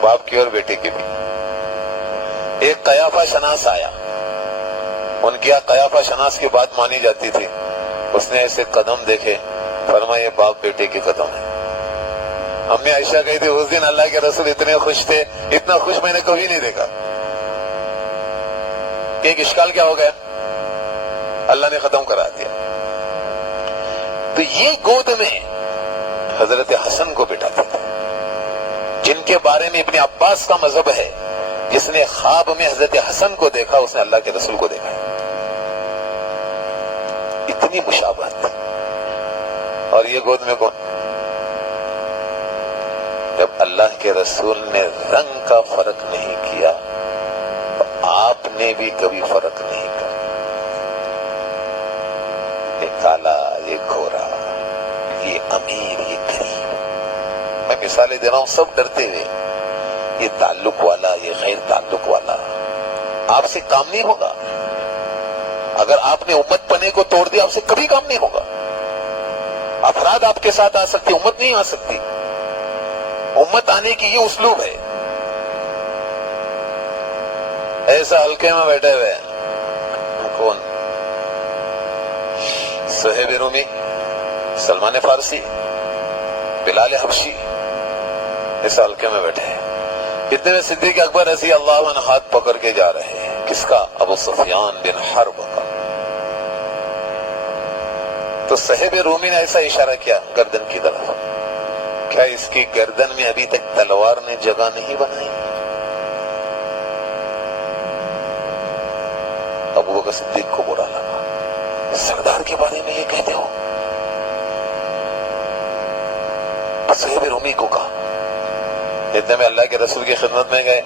باپ کی اور بیٹے کی بھی. ایک قیافہ شناس آیا. ان کی قیافہ شناس کی بات مانی جاتی تھی. اس نے ایسے قدم دیکھے، فرمایا یہ باپ بیٹے کے قدم ہے. ہم نے عائشہ کہی تھی اس دن اللہ کے رسول اتنے خوش تھے، اتنا خوش میں نے کبھی نہیں دیکھا. کہ ایک اشکال کیا ہو گیا، اللہ نے ختم کرا دیا. تو یہ گود میں حضرت حسن کو بٹھاتے تھے، جن کے بارے میں ابن عباس کا مذہب ہے جس نے خواب میں حضرت حسن کو دیکھا اس نے اللہ کے رسول کو دیکھا. اتنی مشابہت. اور یہ گود میں کون؟ جب اللہ کے رسول نے رنگ کا فرق نہیں کیا تو آپ نے بھی کبھی فرق نہیں کیا. یہ کالا، یہ گورا، یہ امیر، یہ غریب. میں مثالیں دے رہا ہوں، سب ڈرتے ہوئے. یہ تعلق والا، یہ غیر تعلق والا، آپ سے کام نہیں ہوگا. اگر آپ نے امت پنے کو توڑ دیا آپ سے کبھی کام نہیں ہوگا. افراد آپ کے ساتھ آ سکتے، امت نہیں آ سکتی. امت آنے کی یہ اسلوب ہے. ایسا ہلکے میں بیٹھے ہوئے کون؟ صہیب رومی، سلمان فارسی، بلال حبشی، ایسا ہلکے میں بیٹھے ہیں. اتنے میں صدیق اکبر رضی اللہ عنہ ہاتھ پکڑ کے جا رہے ہیں. کس کا؟ ابو سفیان بن حرب کا. تو صہیب رومی نے ایسا اشارہ کیا گردن کی طرف. کیا اس کی گردن میں ابھی تک تلوار نے جگہ نہیں بنائی؟ ابو بکر صدیق کو برا لگا. سردار کے بارے میں یہ کہتے ہو؟ صہیب رومی کو کہا. اتنے میں اللہ کے رسول کی خدمت میں گئے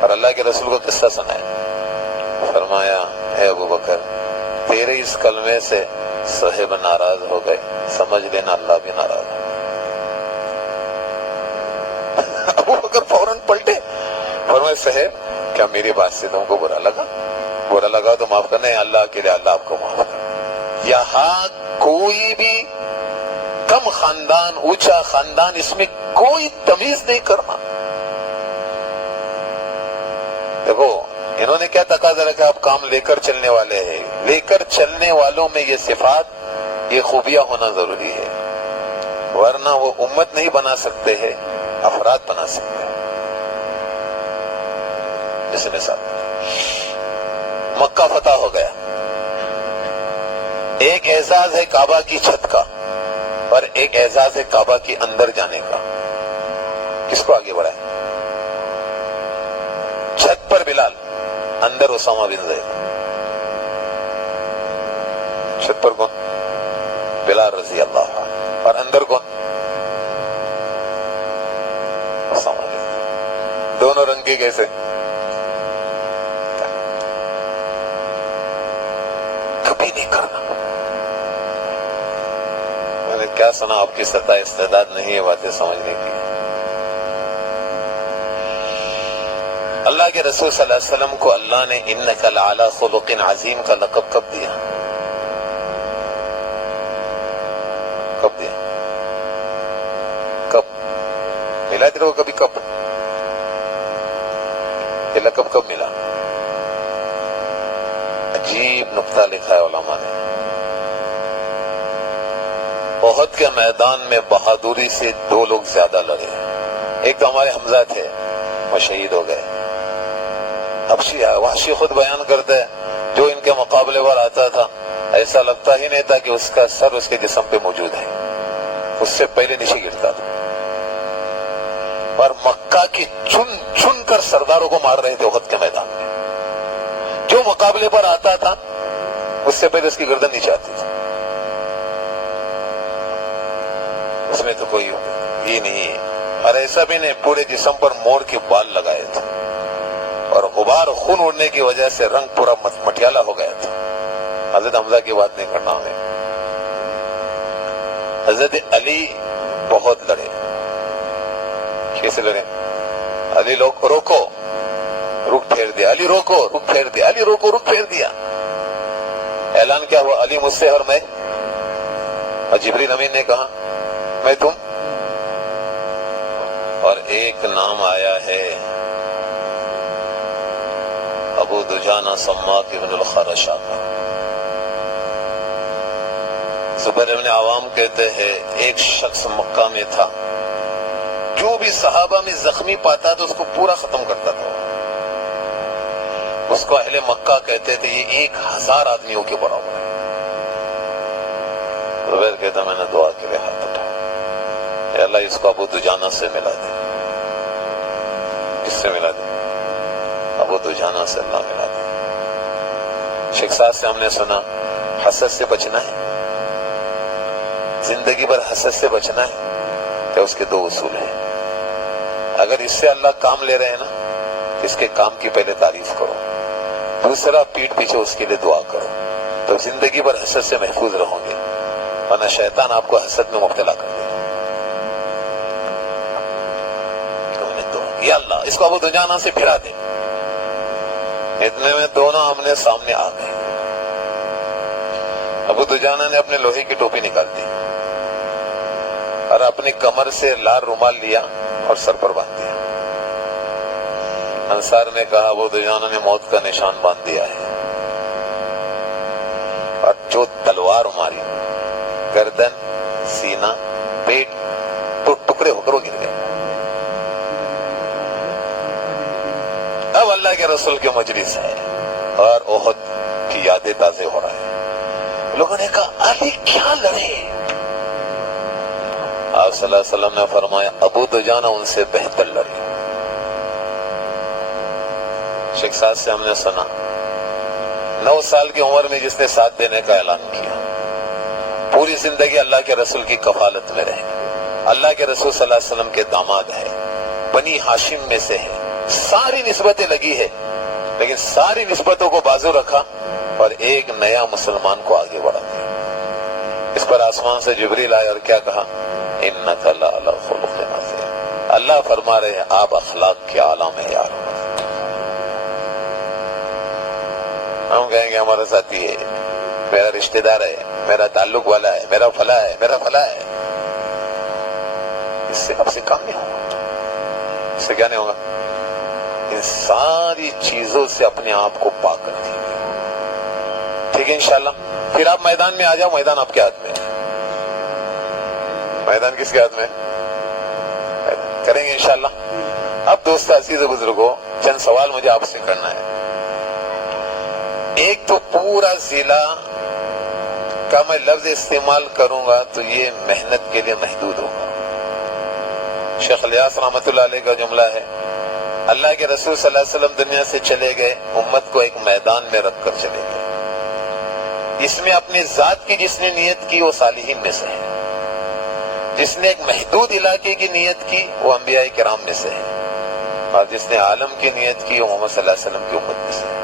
اور اللہ کے رسول کو قصہ سنایا. فرمایا اے ابو بکر، تیرے اس کلمے سے صہیب ناراض ہو گئے، سمجھ لینا اللہ بھی ناراض ہو. ابو بکر فوراً پلٹے. فرمایا صہیب، کیا میری بات سے تم کو برا لگا؟ برا لگا تو معاف کرنا ہے، اللہ کے لیے اللہ آپ کو معاف کر. یہاں کوئی بھی کم خاندان، اونچا خاندان، اس میں کوئی تمیز نہیں کرنا. دیکھو انہوں نے کیا تقاضا رکھا؟ آپ کام لے کر چلنے والے ہیں. لے کر چلنے والوں میں یہ صفات، یہ خوبیاں ہونا ضروری ہے، ورنہ وہ امت نہیں بنا سکتے ہیں، افراد بنا سکتے ہیں. جس نے ساتھ مکہ فتح ہو گیا. ایک اعزاز ہے کعبہ کی چھت کا اور ایک اعزاز ہے کعبہ کے اندر جانے کا. کس کو آگے بڑھائے؟ چھت پر بلال، اندر اسامہ بن زید. چھت پر کون؟ بلال رضی اللہ عنہ. اور اندر کون؟ اسامہ بن زید. دونوں رنگ کے کیسے؟ کبھی نہیں کرنا. میں نے کیا سنا، آپ کی سطح استعداد نہیں ہے باتیں سمجھنے کی. اللہ کے رسول صلی اللہ علیہ وسلم کو اللہ نے انک لعلی خلق عظیم کا لقب کب دیا؟ کب دیا؟ کب ملا تیرے کو کبھی؟ کب یہ لقب کب ملا؟ عجیب نقطہ لکھا ہے علماء نے. احد کے میدان میں بہادری سے 2 لوگ زیادہ لڑے. ایک تو ہمارے حمزہ تھے، وہ شہید ہو گئے. وحشی خود بیان کرتا ہے جو ان کے مقابلے پر آتا تھا ایسا لگتا ہی نہیں تھا کہ اس کا سر اس کے جسم پہ موجود ہے، اس سے پہلے نیچے گرتا تھا. اور مکہ کی چن چن کر سرداروں کو مار رہے تھے احد کے میدان میں. جو مقابلے پر آتا تھا اس سے پہلے اس کی گردن نیچے آتی تھی. اس میں تو کوئی یہ نہیں، اور ایسا بھی نہیں پورے جسم پر مور کے بال لگائے تھے اور غبار خون اڑنے کی وجہ سے رنگ پورا مٹیالہ ہو گیا تھا. حضرت حمزہ کی بات نہیں کرنا ہمیں. حضرت علی بہت لڑے. کیسے لڑے؟ علی لوگ روکو، رک پھیر دیا. علی روکو، رک پھیر دیا. علی روکو، رک پھیر دیا. اعلان کیا ہوا؟ علی مجھ سے اور میں. اور جبریل امین نے کہا میں تم. اور ایک نام آیا ہے ابو دجانہ سماک ابن الخرشہ کا. زبیر ابن عوام کہتے ہیں ایک شخص مکہ میں تھا، جو بھی صحابہ میں زخمی پاتا تو اس کو پورا ختم کرتا تھا. اس کو اہل مکہ کہتے تھے یہ 1000 آدمیوں کے برابر ہے. زبیر کہتا میں نے دعا کے لیے ہاتھ اٹھایا، اے اللہ اس کو ابو دجانہ سے ملا دے. کس سے ملا دے؟ ابو دجانہ سے اللہ ملا دے. شیخ صاحب سے ہم نے سنا حسد سے بچنا ہے، زندگی بھر حسد سے بچنا ہے. کہ اس کے 2 اصول ہیں. اگر اس سے اللہ کام لے رہے ہیں نا، اس کے کام کی پہلے تعریف کرو. دوسرا پیٹھ پیچھے اس کے لیے دعا کرو، تو زندگی بھر حسد سے محفوظ رہو گے، ورنہ شیطان آپ کو حسد میں مبتلا کر دے. یا اللہ اس کو ابو دجانہ سے پھرا دے. اتنے میں دونوں آمنے سامنے آ گئے. ابو دجانہ نے اپنے لوہے کی ٹوپی نکال دی اور اپنی کمر سے لال رومال لیا اور سر پر باندھ دیا. انصار نے کہا ابو دجانہ نے موت کا نشان باندھ دیا ہے. اور جو تلوار ماری، گردن، سینہ، پیٹ تو ٹکڑے ہو کر وہ گر گئے. اب اللہ کے رسول کے مجلس ہے اور احد کی یادیں تازے ہو رہا ہے. لوگوں نے کہا علی کیا لڑے؟ آپ صلی اللہ علیہ وسلم نے فرمایا ابو دجانہ ان سے بہتر لڑے. شیخ صاحب سے ہم نے سنا 9 سال کی عمر میں جس نے ساتھ دینے کا اعلان کیا، پوری زندگی اللہ کے رسول کی کفالت میں رہے. اللہ کے رسول صلی اللہ علیہ وسلم کے داماد ہے، بنی ہاشم میں سے ہے. ساری نسبتیں لگی ہے، لیکن ساری نسبتوں کو بازو رکھا اور ایک نیا مسلمان کو آگے بڑھا دیا. اس پر آسمان سے جبریل آئے اور کیا کہا؟ انک لعلی خلق عظیم. اللہ فرما رہے ہیں آپ اخلاق کے اعلیٰ معیار. ہم کہیں گے ہمارا ساتھی ہے، میرا رشتہ دار ہے، میرا تعلق والا ہے، میرا فلاں ہے، میرا فلاں ہے. اس سے اب سے کام نہیں ہوگا. اس سے کیا نہیں ہوگا؟ ان ساری چیزوں سے اپنے آپ کو پاک کر دیجیے. ٹھیک ہے انشاءاللہ. پھر آپ میدان میں آ جاؤ. میدان آپ کے ہاتھ میں ہے. میدان کس کے ہاتھ میں کریں گے انشاءاللہ. اب دوست عزیز بزرگوں چند سوال مجھے آپ سے کرنا ہے. ایک تو پورا ضلع کا میں لفظ استعمال کروں گا تو یہ محنت کے لیے محدود ہوگا. شیخ الیاس رحمت اللہ علیہ کا جملہ ہے اللہ کے رسول صلی اللہ علیہ وسلم دنیا سے چلے گئے، امت کو ایک میدان میں رکھ کر چلے گئے. اس میں اپنی ذات کی جس نے نیت کی وہ صالحین میں سے ہے، جس نے ایک محدود علاقے کی نیت کی وہ انبیاء کرام میں سے ہے، اور جس نے عالم کی نیت کی وہ محمد صلی اللہ علیہ وسلم کی امت میں سے ہے.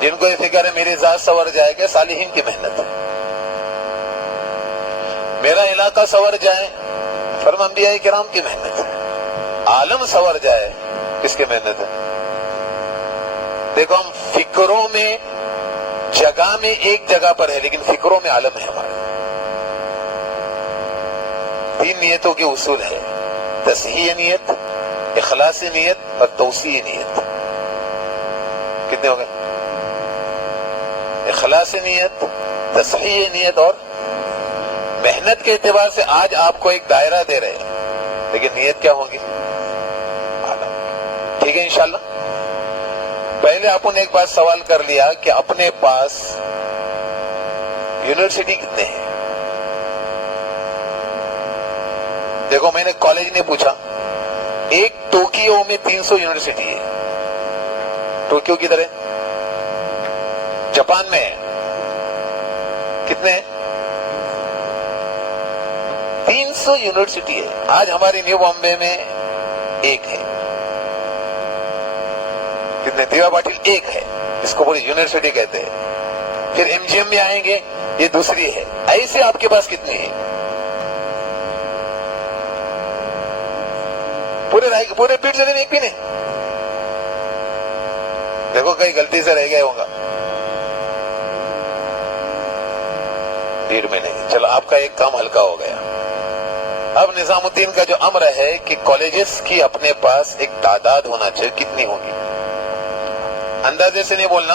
جن کو یہ فکر ہے میری ذات سنور جائے گا، صالحین کی محنت ہے. میرا علاقہ سنور جائے، فرمان انبیاء کرام کی محنت ہے. عالم سنور جائے، کس کی محنت ہے؟ دیکھو ہم فکروں میں جگہ میں ایک جگہ پر ہے، لیکن فکروں میں عالم ہے ہمارے. 3 نیتوں کے اصول ہے: تصحیح نیت، اخلاص نیت اور توسیع نیت. کتنے ہو گئے؟ اخلاص نیت، تصحیح نیت اور محنت کے اعتبار سے آج آپ کو ایک دائرہ دے رہے ہیں، لیکن نیت کیا ہوگی؟ ٹھیک ہے انشاءاللہ. پہلے آپ نے ایک بات سوال کر لیا کہ اپنے پاس یونیورسٹی کتنے ہیں. دیکھو میں نے کالج نے پوچھا، ایک ٹوکیو میں 300 یونیورسٹی ہے. ٹوکیو کدھر ہے؟ جاپان میں ہے. کتنے ہیں؟ 300 یونیورسٹی ہے. آج ہماری نیو بامبے میں ایک ہے. کتنے؟ دیوا پاٹل ایک ہے، اس کو پوری یونیورسٹی کہتے ہیں. پھر ایم جی ایم میں آئیں گے، یہ دوسری ہے. ایسے آپ کے پاس کتنی ہے؟ پورے پیٹ سے ایک بھی نہیں. دیکھو کہیں غلطی سے رہ گئے ہوں گا. 1.5 مہینے. چلو آپ کا ایک کام ہلکا ہو گیا. اب نظام الدین کا جو امر ہے کہ کالجز کی اپنے پاس ایک تعداد ہونا چاہیے، کتنی ہوگی؟ اندازے سے نہیں بولنا.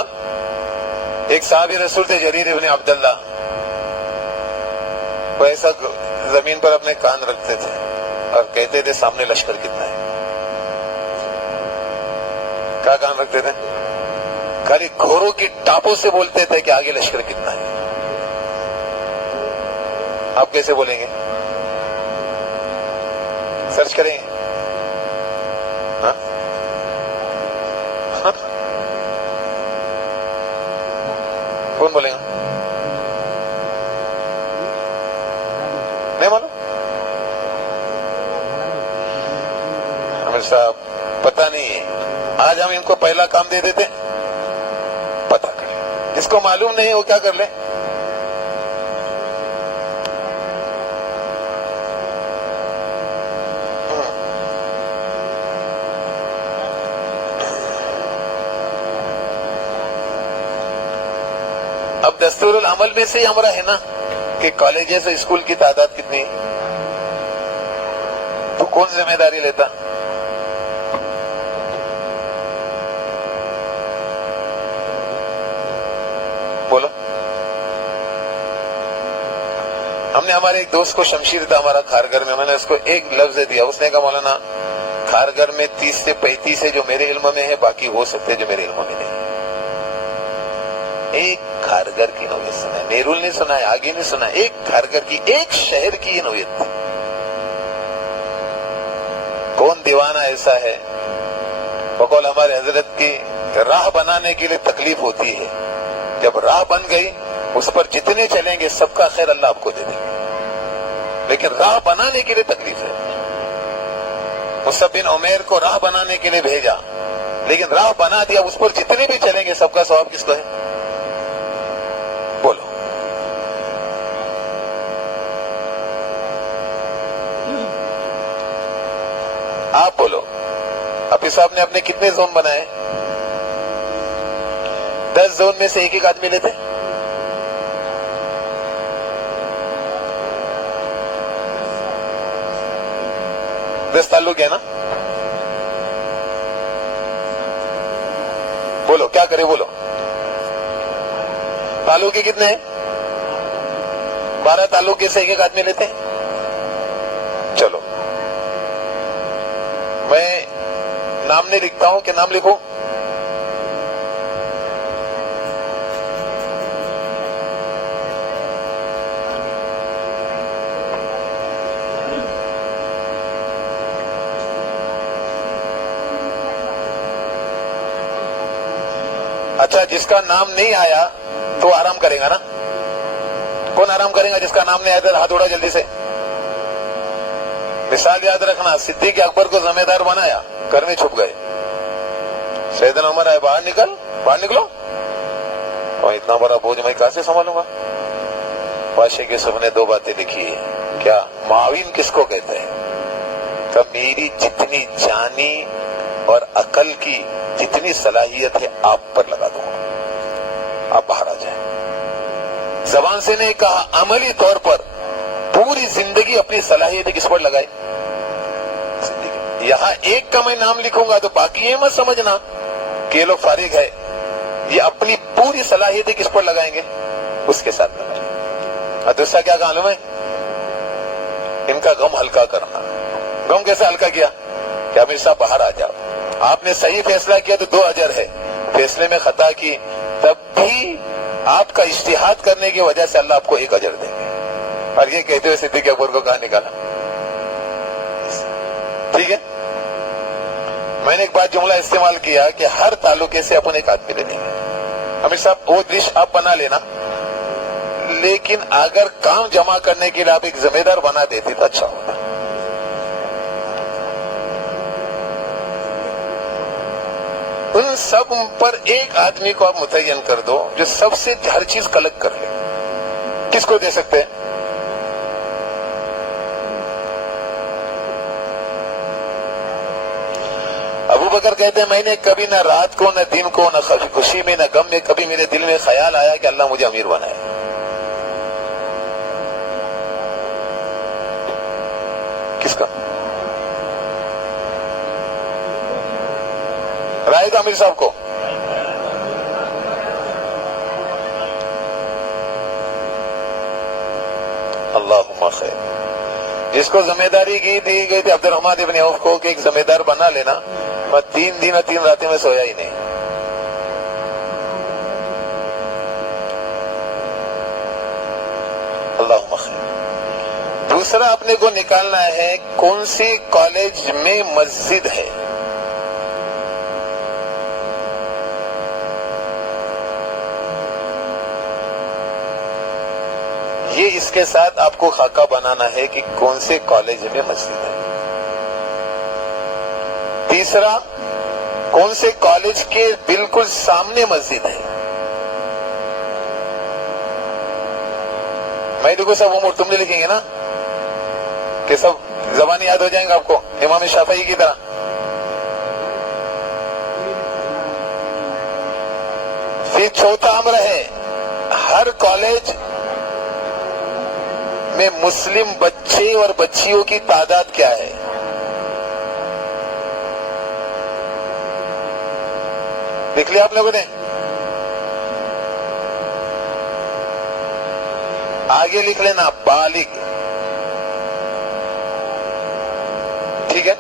ایک صحابی رسول تھے جریر ابن عبداللہ، وہ ایسا زمین پر اپنے کان رکھتے تھے اور کہتے تھے سامنے لشکر کتنا ہے. کیا کان رکھتے تھے؟ خالی گھوڑوں کی ٹاپوں سے بولتے تھے کہ آگے لشکر کتنا ہے. آپ کیسے بولیں گے؟ سرچ کریں گے. ہاں؟ کون بولے گا؟ نہیں معلوم؟ امیر صاحب پتہ نہیں ہے. آج ہم ان کو پہلا کام دے دیتے، پتہ کریں. جس کو معلوم نہیں وہ کیا کر لے. اب دستور العمل میں سے ہی ہمارا ہے نا کہ کالجز اور اسکول کی تعداد کتنی ہے، تو کون ذمہ داری لیتا؟ بولو. ہم نے ہمارے ایک دوست کو، شمشیر تھا ہمارا کھارگھر میں نے اس کو ایک لفظ دیا. اس نے کہا مولانا کھارگھر میں 30 سے 35 ہے جو میرے علم میں ہے، باقی ہو سکتے جو میرے علم میں نہیں. ایک کھارگھر کی نوعیت سنا ہے، میرول نہیں سنا ہے، آگے نہیں سنا ہے. ایک کھارگھر کی، ایک شہر کی یہ نوعیت تھی. کون دیوانہ ایسا ہے؟ بقول ہمارے حضرت کی راہ بنانے کے لیے تکلیف ہوتی ہے، جب راہ بن گئی اس پر جتنے چلیں گے سب کا خیر اللہ آپ کو دے دیں گے، لیکن راہ بنانے کے لیے تکلیف ہے. مصعب بن عمیر کو راہ بنانے کے لیے بھیجا، لیکن راہ بنا دیا، اس پر جتنے بھی چلیں گے سب کا ثواب کس کو ہے؟ بولو. آپ بولو. حافظ صاحب نے اپنے کتنے زون بنائے؟ 10 زون میں سے ایک ایک آدمی لیتے. دس تعلق ہے نا. بولو کیا کرے، بولو. تعلق کے کتنے ہیں؟ 12 تعلق سے ایک ایک آدمی لیتے ہیں. چلو میں نام نہیں لکھتا ہوں کہ نام لکھو. اچھا جس کا نام نہیں آیا تو آرام کرے گا نا. کون آرام کرے گا جس کا نام نہیں آیا؟ ہاتھ اڑا جلدی سے. مثال یاد رکھنا، صدیق اکبر کو ذمہ دار بنایا، گھر میں چھپ گئے. سیدنا عمر آئے، باہر نکلو. اور اتنا بڑا بوجھ میں کہاں سے سنبھالوں گا؟ بادشاہ کے سب نے 2 باتیں لکھی ہے. کیا؟ معاون کس کو کہتے ہیں؟ کہ میری جتنی جانی اور عقل کی جتنی صلاحیت ہے آپ پر لگا دوں گا، آپ باہر آ جائیں۔ زبان سے نہیں کہا، عملی طور پر پوری زندگی اپنی صلاحیت کس پر لگائے؟ یہاں ایک کا میں نام لکھوں گا تو باقی یہ مت سمجھنا کہ یہ لوگ فارغ ہے، یہ اپنی پوری صلاحیتیں کس پر لگائیں گے؟ اس کے ساتھ لگائیں گے۔ اور دوسرا کیا معلوم ہے؟ ان کا غم ہلکا کرنا۔ غم کیسے ہلکا کیا؟ کہ امیر صاحب باہر آ جاؤ، آپ نے صحیح فیصلہ کیا تو 2 اجر ہے، فیصلے میں خطا کی تب بھی آپ کا اجتہاد کرنے کی وجہ سے اللہ آپ کو 1 اجر دیں گے۔ اور یہ کہتے ہوئے صدیق اکبر کو کہاں نکالا؟ ٹھیک ہے، میں نے ایک بات جملہ استعمال کیا کہ ہر تعلقے سے اپنے ایک آدمی لے لیں گے۔ امیر صاحب وہ ڈش آپ بنا لینا، لیکن اگر کام جمع کرنے کے لیے آپ ایک ذمہ دار بنا دیتے تو اچھا ہوتا۔ ان سب پر ایک آدمی کو آپ متعین کر دو جو سب سے ہر چیز کلیکٹ کر لے۔ کس کو دے سکتے ہیں؟ ابو بکر کہتے ہیں میں نے کبھی نہ رات کو نہ دن کو نہ خوشی میں نہ غم میں کبھی میرے دل میں خیال آیا کہ اللہ مجھے امیر بنائے۔ کس کا رائے گا؟ امیر صاحب کو اللہم خیر۔ جس کو ذمہ داری کی دی گئی تھی عبد الرحمن ابن عوف کو کہ ایک ذمہ دار بنا لینا، میں 3 دن اور 3 راتیں میں سویا ہی نہیں۔ اللہم خیر۔ دوسرا اپنے کو نکالنا ہے کون سی کالج میں مسجد ہے۔ یہ اس کے ساتھ آپ کو خاکہ بنانا ہے کہ کون سے کالج میں مسجد ہے۔ تیسرا، کون سے کالج کے بالکل سامنے مسجد ہے۔ میں دیکھو سب عمر تم نے لکھیں گے نا کہ سب زبان یاد ہو جائیں گے آپ کو امام شافعی کی طرح۔ پھر چوتھا امر ہے ہر کالج میں مسلم بچے اور بچیوں کی تعداد کیا ہے۔ دیکھ لیا آپ لوگوں نے؟ آگے لکھ لینا بالغ، ٹھیک ہے؟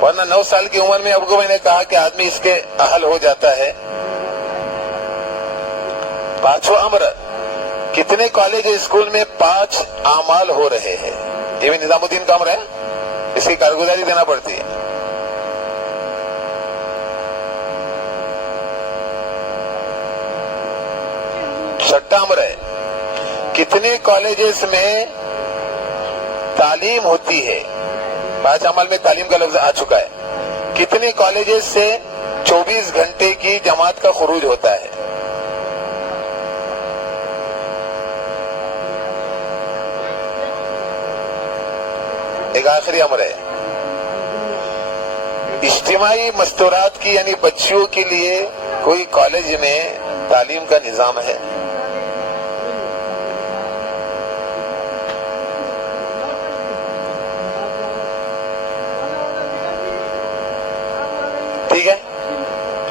ورنہ 9 سال کی عمر میں اب کو میں نے کہا کہ آدمی اس کے اہل ہو جاتا ہے۔ 5واں امر، کتنے کالج اسکول میں 5 اعمال ہو رہے ہیں۔ یہ بھی نظام الدین کا امر ہے، اس کی کارگزاری دینا پڑتی ہے۔ چھٹا امر ہے کتنے کالجز میں تعلیم ہوتی ہے۔ 5 اعمال میں تعلیم کا لفظ آ چکا ہے۔ کتنے کالجز سے 24 گھنٹے کی جماعت کا خروج ہوتا ہے۔ ایک آخری امر ہے اجتماعی مستورات کی، یعنی بچیوں کے لیے کوئی کالج میں تعلیم کا نظام ہے۔ ٹھیک ہے،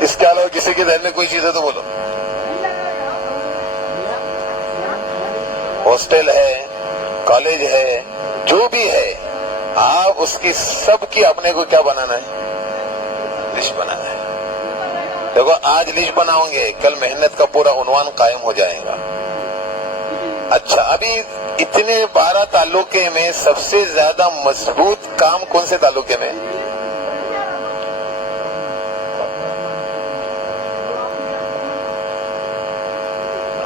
اس کے علاوہ کسی کے ذہن میں کوئی چیز ہے تو بولو۔ ہاسٹل ہے، کالج ہے، جو بھی ہے، آپ اس کی سب کی اپنے کو کیا بنانا ہے؟ لسٹ بنانا ہے۔ دیکھو آج لسٹ بناؤں گے، کل محنت کا پورا عنوان قائم ہو جائے گا۔ اچھا، ابھی اتنے 12 تعلقے میں سب سے زیادہ مضبوط کام کون سے تعلقے میں؟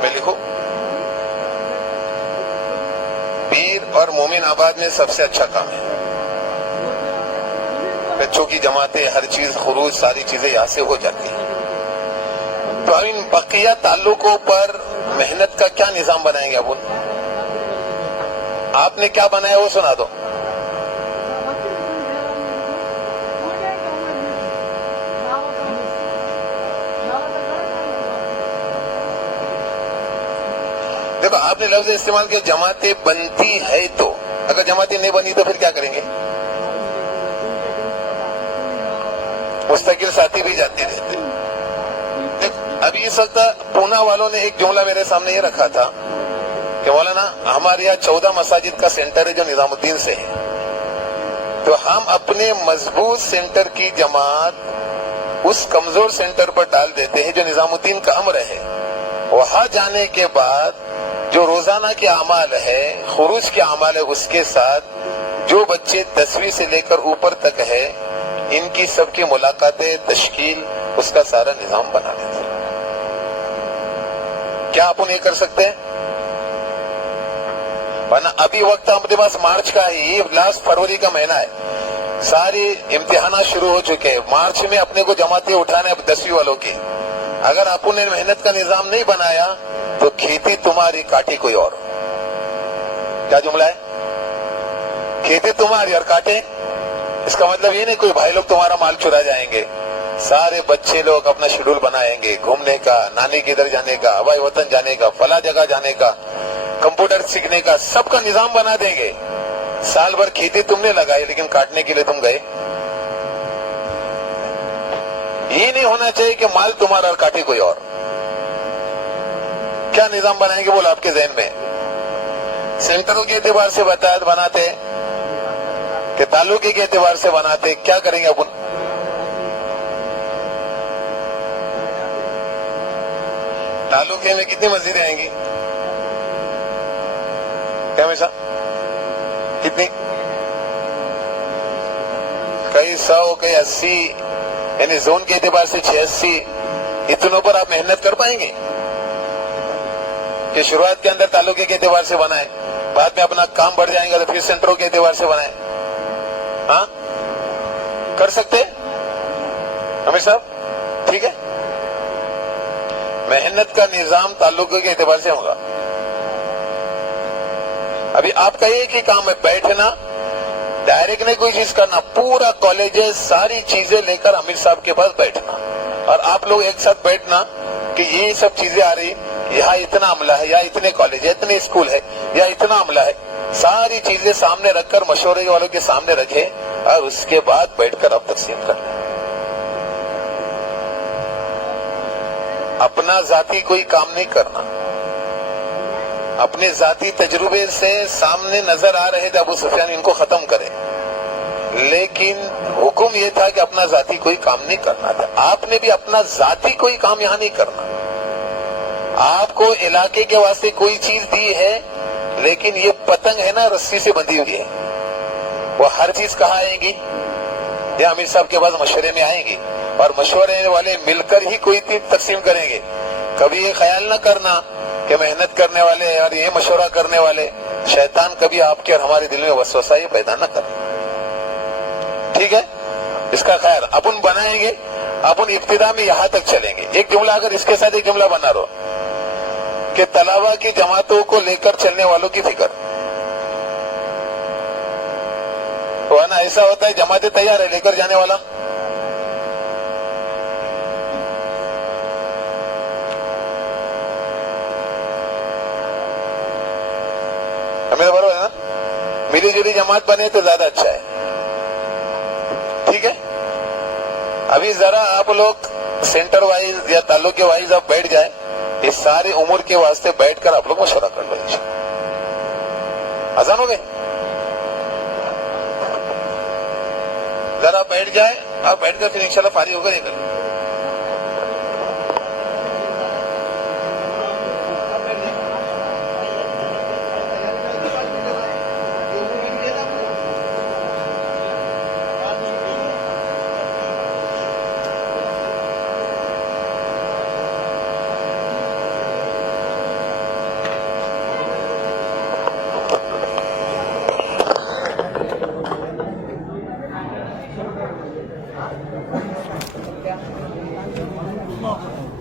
میں لکھو، پیر اور مومن آباد میں سب سے اچھا کام ہے۔ بچوں کی جماعتیں، ہر چیز، خروج، ساری چیزیں یہاں سے ہو جاتی ہیں۔ تو ان بقیہ تعلقوں پر محنت کا کیا نظام بنائیں گے؟ آپ نے کیا بنایا وہ سنا دو۔ دیکھو آپ نے لفظ استعمال کیا جماعتیں بنتی ہے، تو اگر جماعتیں نہیں بنی تو پھر کیا کریں گے؟ مستقل ساتھی بھی جاتے رہتے۔ ابھی اس وقت پونا والوں نے ایک جملہ میرے سامنے یہ رکھا تھا کہ مولانا ہمارے یہاں 14 مساجد کا سینٹر ہے جو نظام الدین سے ہے، تو ہم اپنے مضبوط سینٹر کی جماعت اس کمزور سینٹر پر ڈال دیتے ہیں جو نظام الدین کا امر ہے، وہاں جانے کے بعد جو روزانہ کے اعمال ہے، خروج کے اعمال ہے، اس کے ساتھ جو بچے 10ویں سے لے کر اوپر تک ہے ان کی سب کی ملاقاتیں، تشکیل، اس کا سارا نظام بنا دیتے ہیں۔ کیا آپ یہ کر سکتے ہیں؟ ورنہ ابھی وقت اپنے پاس مارچ کا ہے، یہ لاسٹ فروری کا مہینہ ہے، ساری امتحانات شروع ہو چکے ہیں، مارچ میں اپنے کو جماعتیں اٹھانے 10ویں والوں کی۔ اگر آپ نے محنت کا نظام نہیں بنایا تو کھیتی تمہاری، کاٹی کوئی اور۔ کیا جملہ ہے؟ کھیتی تمہاری اور کاٹے، اس کا مطلب یہ نہیں کوئی بھائی لوگ تمہارا مال چرا جائیں گے، سارے بچے لوگ اپنا شیڈول بنائیں گے، گھومنے کا، نانی کے ادھر جانے کا، ہوائی وطن جانے کا، فلاں جگہ جانے کا، کمپیوٹر سیکھنے کا، سب کا نظام بنا دیں گے۔ سال بھر کھیتی تم نے لگائی لیکن کاٹنے کے لیے تم گئے۔ یہ نہیں ہونا چاہیے کہ مال تمہارا اور کاٹے کوئی اور۔ کیا نظام بنائیں گے بولو آپ کے ذہن میں؟ سینٹروں کے اعتبار سے بناتے کہ تعلقے کے اعتبار سے بناتے، کیا کریں گے اپن؟ تعلقے میں کتنی مسجدیں آئیں گی؟ کیا ہمیشہ کتنی؟ کئی 100، کئی 80، یعنی زون کے اعتبار سے 86۔ اتنوں پر آپ محنت کر پائیں گے کہ شروعات کے اندر تعلقے کے اعتبار سے بنائیں، بعد میں اپنا کام بڑھ جائے گا تو پھر سینٹروں کے اعتبار سے بنائیں؟ ہاں کر سکتے امیر صاحب؟ ٹھیک ہے، محنت کا نظام تعلقوں کے اعتبار سے ہوگا۔ ابھی آپ کا ایک ہی کام ہے، بیٹھنا، ڈائریکٹ نہیں کوئی چیز کرنا، پورا کالج ساری چیزیں لے کر امیر صاحب کے پاس بیٹھنا، اور آپ لوگ ایک ساتھ بیٹھنا کہ یہ سب چیزیں آ رہی، یہاں اتنا عملہ ہے، یا اتنے کالج ہے، اتنے اسکول ہے، یا اتنا عملہ ہے، ساری چیزیں سامنے رکھ کر مشورے والوں کے سامنے رکھے، اور اس کے بعد بیٹھ کر آپ تقسیم کر لیں۔ اپنا ذاتی کوئی کام نہیں کرنا، اپنے ذاتی تجربے سے سامنے نظر آ رہے تھے ابو سفیان ان کو ختم کرے، لیکن حکم یہ تھا کہ اپنا ذاتی کوئی کام نہیں کرنا تھا۔ آپ نے بھی اپنا ذاتی کوئی کام یہاں نہیں کرنا۔ آپ کو علاقے کے واسطے کوئی چیز دی ہے، لیکن یہ پتنگ ہے نا رسی سے بندھی ہوئی ہے، وہ ہر چیز کہاں آئیں گی؟ یہ امیر صاحب کے پاس مشورے میں آئیں گی، اور مشورے والے مل کر ہی کوئی چیز تقسیم کریں گے۔ کبھی یہ خیال نہ کرنا کہ محنت کرنے والے اور یہ مشورہ کرنے والے، شیطان کبھی آپ کے اور ہمارے دل میں وسوسہ یہ پیدا نہ کرے، ٹھیک ہے؟ اس کا خیر اپن بنائیں گے، اپن ابتدا میں یہاں تک چلیں گے۔ ایک جملہ اگر اس کے ساتھ ایک جملہ بنا رہو کہ طلبہ کی جماعتوں کو لے کر چلنے والوں کی فکر، ورنہ ایسا ہوتا ہے جماعتیں تیار ہے، لے کر جانے والا میرا برابر ہے نا؟ ملی جلی جماعت بنے تو زیادہ اچھا ہے، ٹھیک ہے؟ ابھی ذرا آپ لوگ سینٹر وائز یا تعلق کے وائز آپ بیٹھ جائیں، اس سارے امور کے واسطے بیٹھ کر آپ لوگ مشورہ کر لو۔ آسان ہو گئے؟ ذرا بیٹھ جائیں، آپ بیٹھ کر پھر انشاءاللہ فارغ ہو کر یہ کریں۔ اللہ